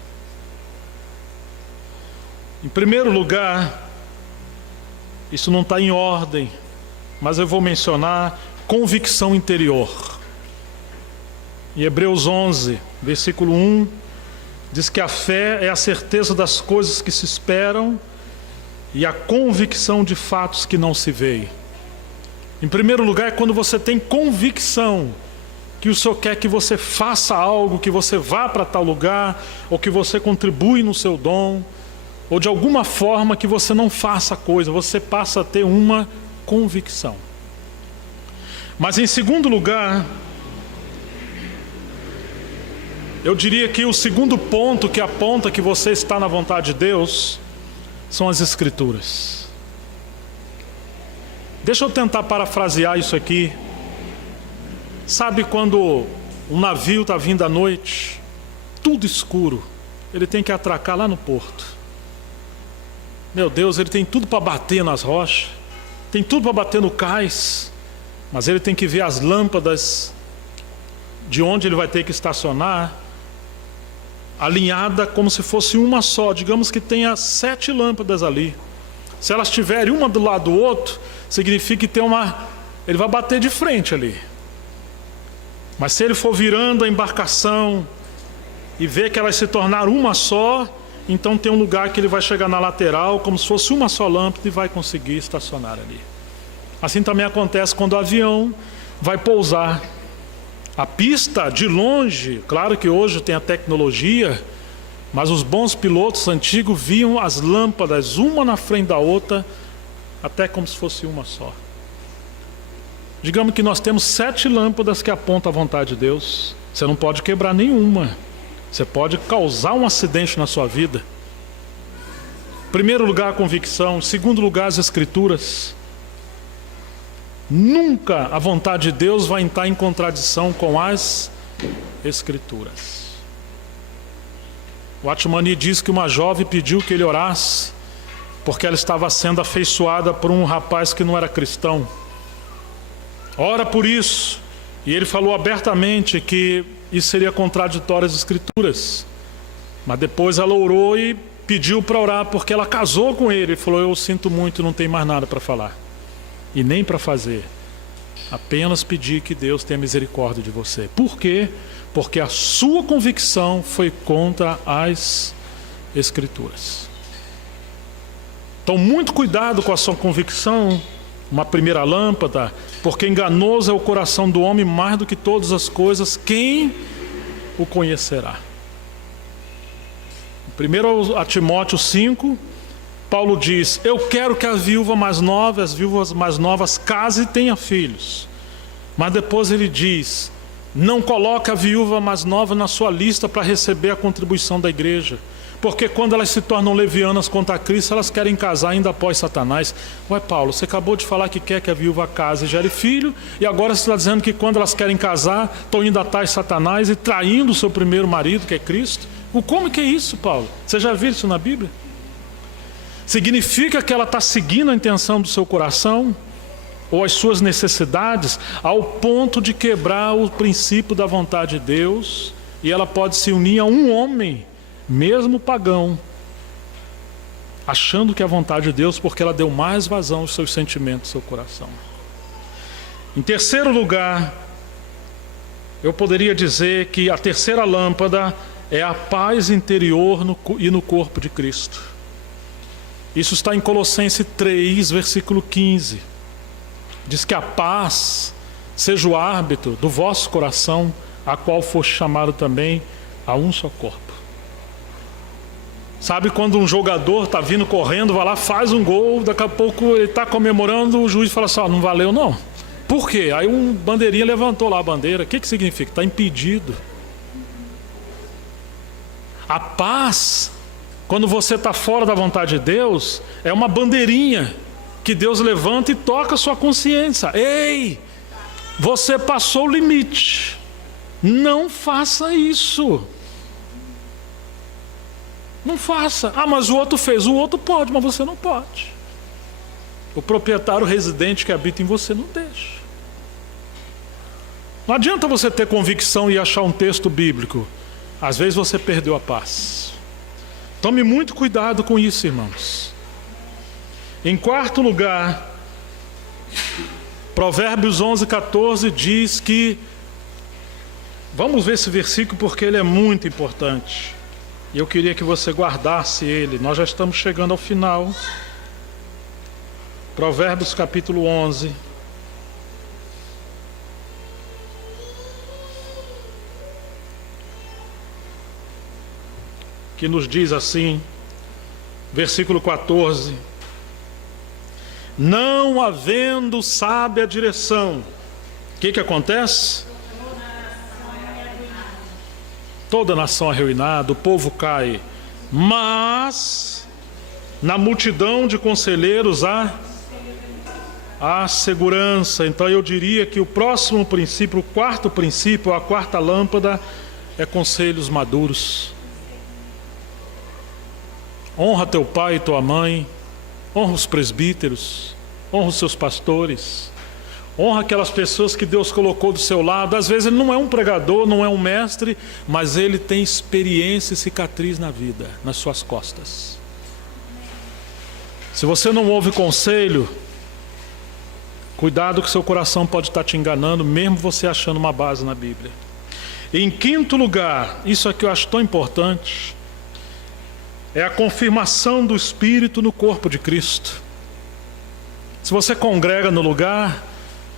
Em primeiro lugar, isso não está em ordem, mas eu vou mencionar convicção interior. Em Hebreus 11, versículo 1, diz que a fé é a certeza das coisas que se esperam e a convicção de fatos que não se veem. Em primeiro lugar, é quando você tem convicção que o Senhor quer que você faça algo, que você vá para tal lugar, ou que você contribui no seu dom, ou de alguma forma que você não faça a coisa, você passa a ter uma convicção. Mas em segundo lugar, eu diria que o segundo ponto que aponta que você está na vontade de Deus são as Escrituras. Deixa eu tentar parafrasear isso aqui. Sabe quando um navio está vindo à noite, tudo escuro, ele tem que atracar lá no porto. Meu Deus, ele tem tudo para bater nas rochas, tem tudo para bater no cais, mas ele tem que ver as lâmpadas de onde ele vai ter que estacionar, alinhada como se fosse uma só. Digamos que tenha 7 lâmpadas ali. Se elas estiverem uma do lado do outro, significa que tem ele vai bater de frente ali. Mas se ele for virando a embarcação e ver que elas se tornaram uma só, então tem um lugar que ele vai chegar na lateral, como se fosse uma só lâmpada, e vai conseguir estacionar ali. Assim também acontece quando o avião vai pousar. A pista de longe, claro que hoje tem a tecnologia, mas os bons pilotos antigos viam as lâmpadas uma na frente da outra, até como se fosse uma só. Digamos que nós temos 7 lâmpadas que apontam a vontade de Deus. Você não pode quebrar nenhuma. Você pode causar um acidente na sua vida. Em primeiro lugar, a convicção. Em segundo lugar, as Escrituras. Nunca a vontade de Deus vai entrar em contradição com as Escrituras. O Atmani diz que uma jovem pediu que ele orasse porque ela estava sendo afeiçoada por um rapaz que não era cristão. Ora por isso. E ele falou abertamente que isso seria contraditório às Escrituras. Mas depois ela orou e pediu para orar porque ela casou com ele. Ele falou: eu sinto muito, não tenho mais nada para falar e nem para fazer. Apenas pedir que Deus tenha misericórdia de você. Por quê? Porque a sua convicção foi contra as Escrituras. Então, muito cuidado com a sua convicção. Uma primeira lâmpada, porque enganoso é o coração do homem mais do que todas as coisas, quem o conhecerá? 1 Timóteo 5, Paulo diz: eu quero que as viúvas mais novas casem e tenham filhos. Mas depois ele diz: não coloque a viúva mais nova na sua lista para receber a contribuição da igreja. Porque quando elas se tornam levianas contra Cristo, elas querem casar ainda após Satanás. Ué, Paulo, você acabou de falar que quer que a viúva case e gere filho, e agora você está dizendo que quando elas querem casar, estão indo atrás de Satanás e traindo o seu primeiro marido, que é Cristo. Como que é isso, Paulo? Você já viu isso na Bíblia? Significa que ela está seguindo a intenção do seu coração, ou as suas necessidades, ao ponto de quebrar o princípio da vontade de Deus, e ela pode se unir a um homem, mesmo pagão, achando que é a vontade de Deus, porque ela deu mais vazão aos seus sentimentos, ao seu coração. Em terceiro lugar, eu poderia dizer que a terceira lâmpada é a paz interior e no corpo de Cristo. Isso está em Colossenses 3, versículo 15. Diz que a paz seja o árbitro do vosso coração, a qual foste chamado também a um só corpo. Sabe quando um jogador está vindo correndo, vai lá, faz um gol, daqui a pouco ele está comemorando, o juiz fala assim: não valeu não. Por quê? Aí um bandeirinha levantou lá a bandeira. O que significa? Está impedido. A paz, quando você está fora da vontade de Deus, é uma bandeirinha que Deus levanta e toca a sua consciência. Ei, você passou o limite. Não faça isso. Não faça. Mas o outro fez. O outro pode, mas você não pode. O proprietário residente que habita em você não deixa. Não adianta você ter convicção e achar um texto bíblico. Às vezes você perdeu a paz. Tome muito cuidado com isso, irmãos. Em quarto lugar, Provérbios 11:14 diz que... Vamos ver esse versículo porque ele é muito importante. E eu queria que você guardasse ele. Nós já estamos chegando ao final. Provérbios capítulo 11. Que nos diz assim, versículo 14: não havendo sábia direção, o que acontece? Toda nação é arruinada, o povo cai, mas na multidão de conselheiros há segurança. Então eu diria que o próximo princípio, o quarto princípio, a quarta lâmpada, é conselhos maduros. Honra teu pai e tua mãe, honra os presbíteros, honra os seus pastores, honra aquelas pessoas que Deus colocou do seu lado. Às vezes ele não é um pregador, não é um mestre, mas ele tem experiência e cicatriz na vida, nas suas costas. Se você não ouve conselho, cuidado que seu coração pode estar te enganando, mesmo você achando uma base na Bíblia. Em quinto lugar, isso aqui eu acho tão importante, é a confirmação do Espírito no corpo de Cristo. Se você congrega no lugar,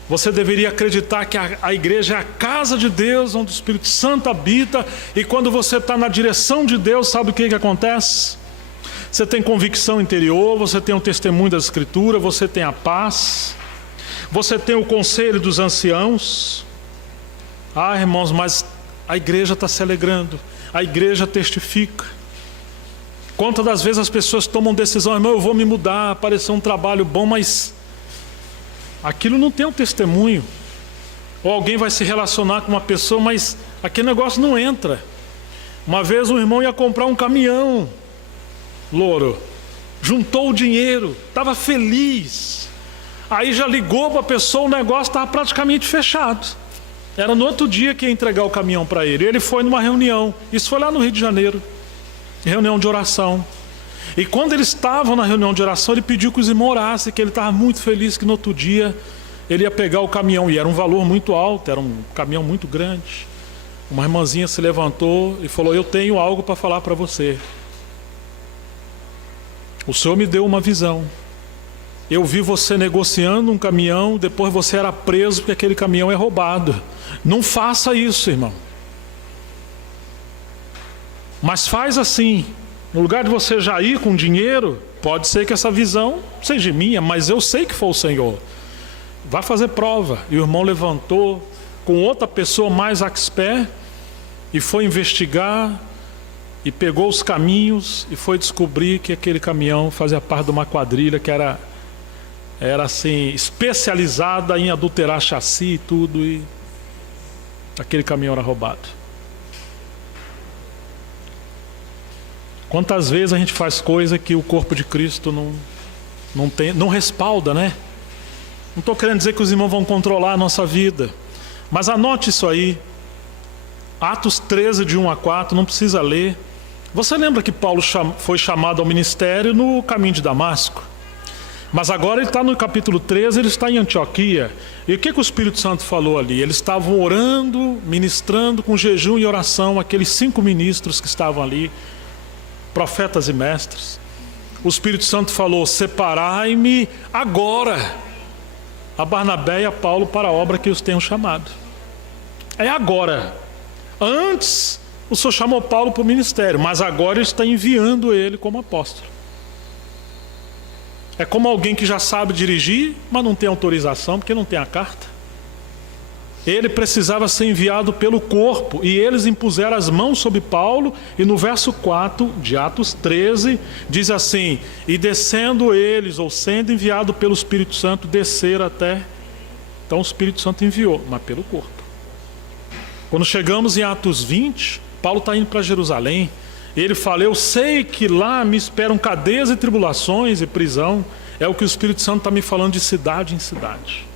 você deveria acreditar que a igreja é a casa de Deus, onde o Espírito Santo habita, e quando você está na direção de Deus, sabe o que acontece? Você tem convicção interior, você tem o testemunho da Escritura, você tem a paz, você tem o conselho dos anciãos. Ah, irmãos, mas a igreja está se alegrando, a igreja testifica. Quantas das vezes as pessoas tomam decisão, irmão, eu vou me mudar, apareceu um trabalho bom, mas aquilo não tem um testemunho. Ou alguém vai se relacionar com uma pessoa, mas aquele negócio não entra. Uma vez um irmão ia comprar um caminhão, louro, juntou o dinheiro, estava feliz. Aí já ligou para a pessoa, o negócio estava praticamente fechado. Era no outro dia que ia entregar o caminhão para ele. Ele foi numa reunião, isso foi lá no Rio de Janeiro. Reunião de oração. E quando eles estavam na reunião de oração, ele pediu que os irmãos orassem, que ele estava muito feliz que no outro dia ele ia pegar o caminhão, e era um valor muito alto, era um caminhão muito grande. Uma irmãzinha se levantou e falou: eu tenho algo para falar para você. O Senhor me deu uma visão. Eu vi você negociando um caminhão, depois você era preso porque aquele caminhão é roubado. Não faça isso, irmão. Mas faz assim, no lugar de você já ir com dinheiro, pode ser que essa visão seja minha, mas eu sei que foi o Senhor. Vai fazer prova. E o irmão levantou com outra pessoa mais expert e foi investigar e pegou os caminhos e foi descobrir que aquele caminhão fazia parte de uma quadrilha que era assim, especializada em adulterar chassi e tudo, e aquele caminhão era roubado. Quantas vezes a gente faz coisa que o corpo de Cristo não respalda, né? Não estou querendo dizer que os irmãos vão controlar a nossa vida, mas anote isso aí. Atos 13, de 1 a 4, não precisa ler. Você lembra que Paulo foi chamado ao ministério no caminho de Damasco? Mas agora ele está no capítulo 13, ele está em Antioquia. E o que o Espírito Santo falou ali? Eles estavam orando, ministrando com jejum e oração, aqueles 5 ministros que estavam ali, profetas e mestres. O Espírito Santo falou: separai-me agora a Barnabé e a Paulo para a obra que os tenho chamado. É agora. Antes o Senhor chamou Paulo para o ministério, mas agora ele está enviando ele como apóstolo. É como alguém que já sabe dirigir, mas não tem autorização porque não tem a carta. Ele precisava ser enviado pelo corpo, e eles impuseram as mãos sobre Paulo, e no verso 4 de Atos 13, diz assim: e descendo eles, ou sendo enviado pelo Espírito Santo, desceram até... Então o Espírito Santo enviou, mas pelo corpo. Quando chegamos em Atos 20, Paulo está indo para Jerusalém, e ele fala: eu sei que lá me esperam cadeias e tribulações e prisão. É o que o Espírito Santo está me falando de cidade em cidade.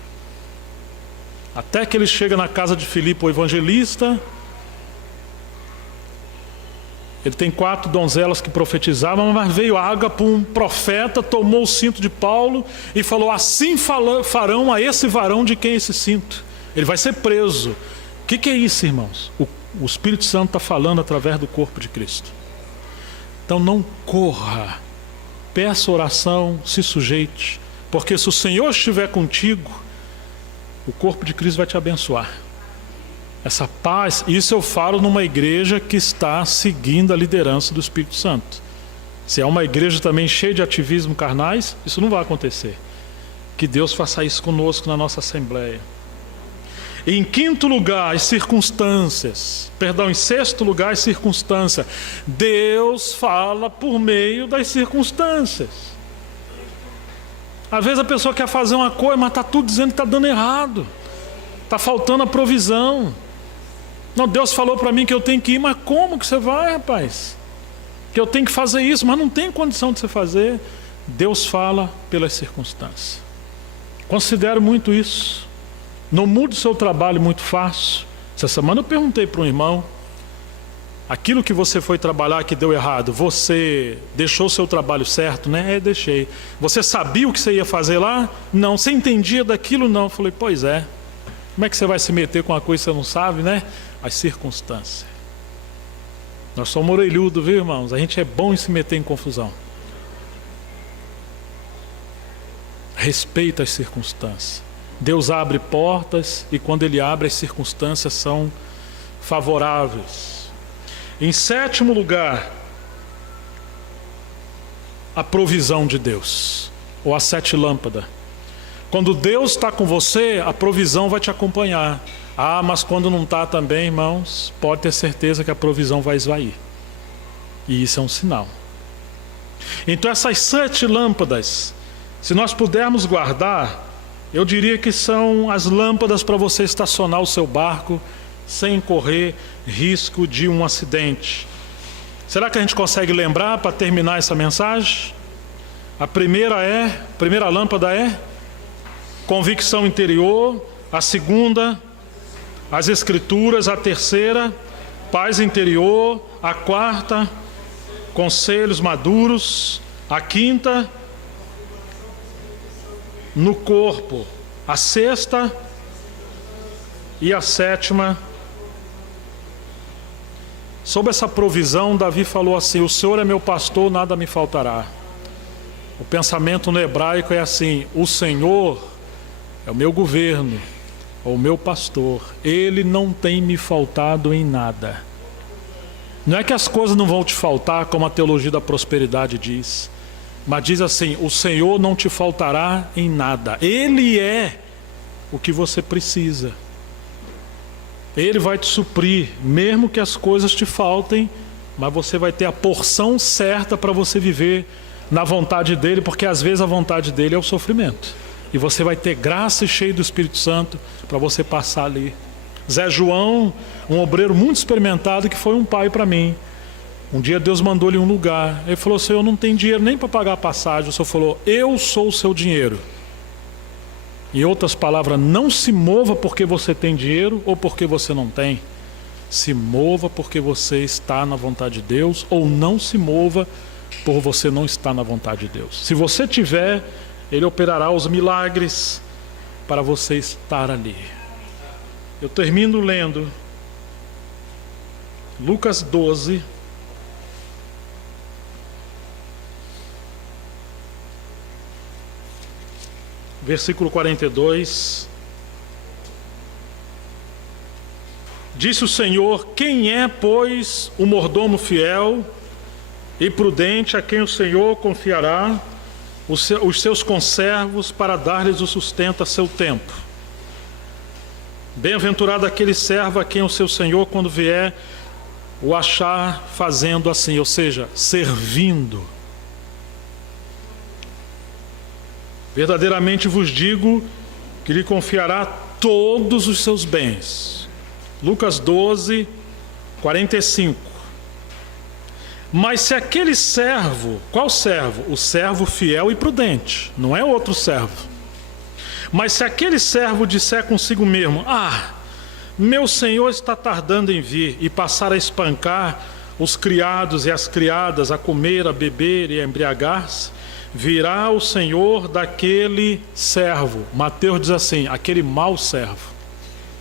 Até que ele chega na casa de Filipe, o evangelista. Ele tem 4 donzelas que profetizavam, mas veio Ágapo, um profeta, tomou o cinto de Paulo e falou: assim farão a esse varão de quem é esse cinto. Ele vai ser preso. O que é isso, irmãos? O Espírito Santo está falando através do corpo de Cristo. Então não corra, peça oração, se sujeite, porque se o Senhor estiver contigo, o corpo de Cristo vai te abençoar. Essa paz, isso eu falo numa igreja que está seguindo a liderança do Espírito Santo. Se é uma igreja também cheia de ativismo carnais, isso não vai acontecer. Que Deus faça isso conosco na nossa assembleia. Em quinto lugar, as circunstâncias. Perdão, em sexto lugar, as circunstâncias. Deus fala por meio das circunstâncias. Às vezes a pessoa quer fazer uma coisa, mas está tudo dizendo que está dando errado. Está faltando a provisão. Não, Deus falou para mim que eu tenho que ir, mas como que você vai, rapaz? Que eu tenho que fazer isso, mas não tem condição de você fazer. Deus fala pelas circunstâncias. Considero muito isso. Não mude o seu trabalho muito fácil. Essa semana eu perguntei para um irmão, aquilo que você foi trabalhar que deu errado, você deixou o seu trabalho certo, né? Deixei. Você sabia o que você ia fazer lá? Não. Você entendia daquilo? Não. Eu falei, pois é. Como é que você vai se meter com uma coisa que você não sabe, né? As circunstâncias. Nós somos orelhudos, viu, irmãos? A gente é bom em se meter em confusão. Respeita as circunstâncias. Deus abre portas e quando Ele abre, as circunstâncias são favoráveis. Em sétimo lugar, a provisão de Deus, ou as 7 lâmpadas. Quando Deus está com você, a provisão vai te acompanhar. Ah, mas quando não está também, irmãos, pode ter certeza que a provisão vai esvair. E isso é um sinal. Então essas 7 lâmpadas, se nós pudermos guardar, eu diria que são as lâmpadas para você estacionar o seu barco sem correr risco de um acidente. Será que a gente consegue lembrar para terminar essa mensagem? A primeira lâmpada é convicção interior, a segunda, as escrituras, a terceira, paz interior, a quarta, conselhos maduros, a quinta, no corpo, a sexta e a sétima. Sobre essa provisão, Davi falou assim: o Senhor é meu pastor, nada me faltará. O pensamento no hebraico é assim: o Senhor é o meu governo, o meu pastor, Ele não tem me faltado em nada. Não é que as coisas não vão te faltar, como a teologia da prosperidade diz, mas diz assim: o Senhor não te faltará em nada. Ele é o que você precisa. Ele vai te suprir, mesmo que as coisas te faltem, mas você vai ter a porção certa para você viver na vontade dEle, porque às vezes a vontade dEle é o sofrimento. E você vai ter graça e cheio do Espírito Santo para você passar ali. Zé João, um obreiro muito experimentado, que foi um pai para mim. Um dia Deus mandou-lhe um lugar. Ele falou: Senhor, eu não tenho dinheiro nem para pagar a passagem. O Senhor falou: eu sou o seu dinheiro. Em outras palavras, não se mova porque você tem dinheiro ou porque você não tem. Se mova porque você está na vontade de Deus, ou não se mova por você não estar na vontade de Deus. Se você tiver, Ele operará os milagres para você estar ali. Eu termino lendo Lucas 12, versículo 42. Disse o Senhor: quem é, pois, o mordomo fiel e prudente, a quem o Senhor confiará os seus conservos para dar-lhes o sustento a seu tempo? Bem-aventurado aquele servo a quem o seu Senhor, quando vier, o achar fazendo assim, ou seja, servindo. Verdadeiramente vos digo que lhe confiará todos os seus bens. Lucas 12, 45. Mas se aquele servo, qual servo? O servo fiel e prudente, não é outro servo. Mas se aquele servo disser consigo mesmo: ah, meu senhor está tardando em vir, e passar a espancar os criados e as criadas, a comer, a beber e a embriagar-se, virá o senhor daquele servo. Mateus diz assim: aquele mau servo.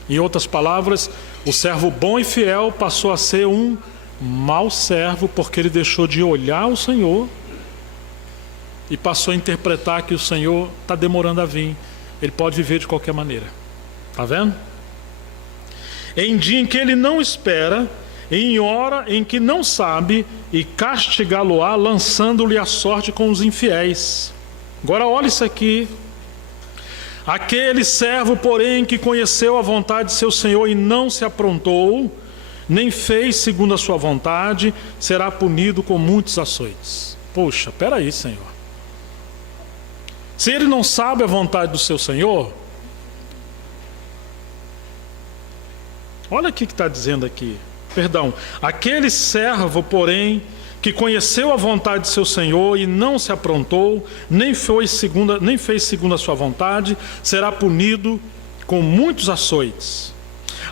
Em outras palavras, o servo bom e fiel passou a ser um mau servo, porque ele deixou de olhar o Senhor e passou a interpretar que o Senhor está demorando a vir. Ele pode viver de qualquer maneira. Está vendo? Em dia em que ele não espera, em hora em que não sabe, e castigá-lo-á, lançando-lhe a sorte com os infiéis. Agora olha isso aqui. Aquele servo, porém, que conheceu a vontade de seu Senhor e não se aprontou, nem fez segundo a sua vontade, será punido com muitos açoites. Poxa, peraí, Senhor. Se ele não sabe a vontade do seu Senhor, olha o que está dizendo aqui. Perdão, aquele servo, porém, que conheceu a vontade de seu Senhor e não se aprontou, nem fez segundo a sua vontade, será punido com muitos açoites.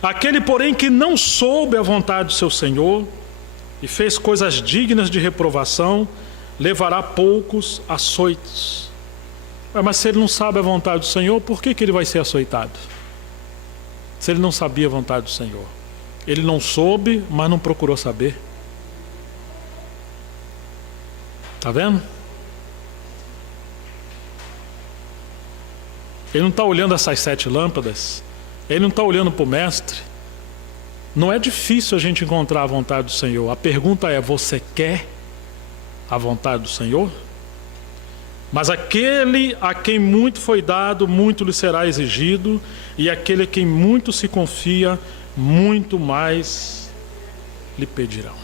Aquele, porém, que não soube a vontade do seu Senhor e fez coisas dignas de reprovação, levará poucos açoites. Mas se ele não sabe a vontade do Senhor, por que ele vai ser açoitado? Se ele não sabia a vontade do Senhor. Ele não soube, mas não procurou saber. Está vendo? Ele não está olhando essas 7 lâmpadas. Ele não está olhando para o mestre. Não é difícil a gente encontrar a vontade do Senhor. A pergunta é: você quer a vontade do Senhor? Mas aquele a quem muito foi dado, muito lhe será exigido, e aquele a quem muito se confia, muito mais lhe pedirão.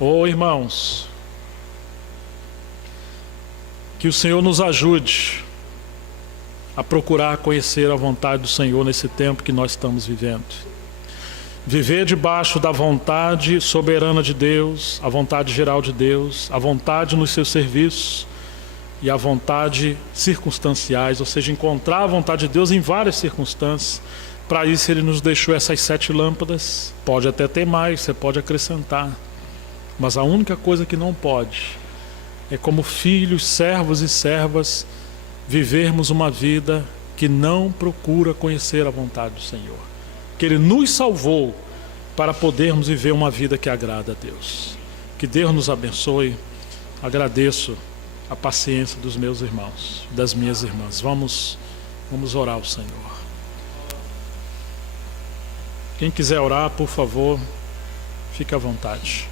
Oh, irmãos, que o Senhor nos ajude a procurar conhecer a vontade do Senhor nesse tempo que nós estamos vivendo. Viver debaixo da vontade soberana de Deus, a vontade geral de Deus, a vontade nos seus serviços e a vontade circunstanciais, ou seja, encontrar a vontade de Deus em várias circunstâncias. Para isso Ele nos deixou essas 7 lâmpadas. Pode até ter mais, você pode acrescentar, mas a única coisa que não pode é, como filhos, servos e servas, vivermos uma vida que não procura conhecer a vontade do Senhor, que Ele nos salvou para podermos viver uma vida que agrada a Deus. Que Deus nos abençoe. Agradeço a paciência dos meus irmãos, das minhas irmãs. Vamos orar ao Senhor. Quem quiser orar, por favor, fique à vontade.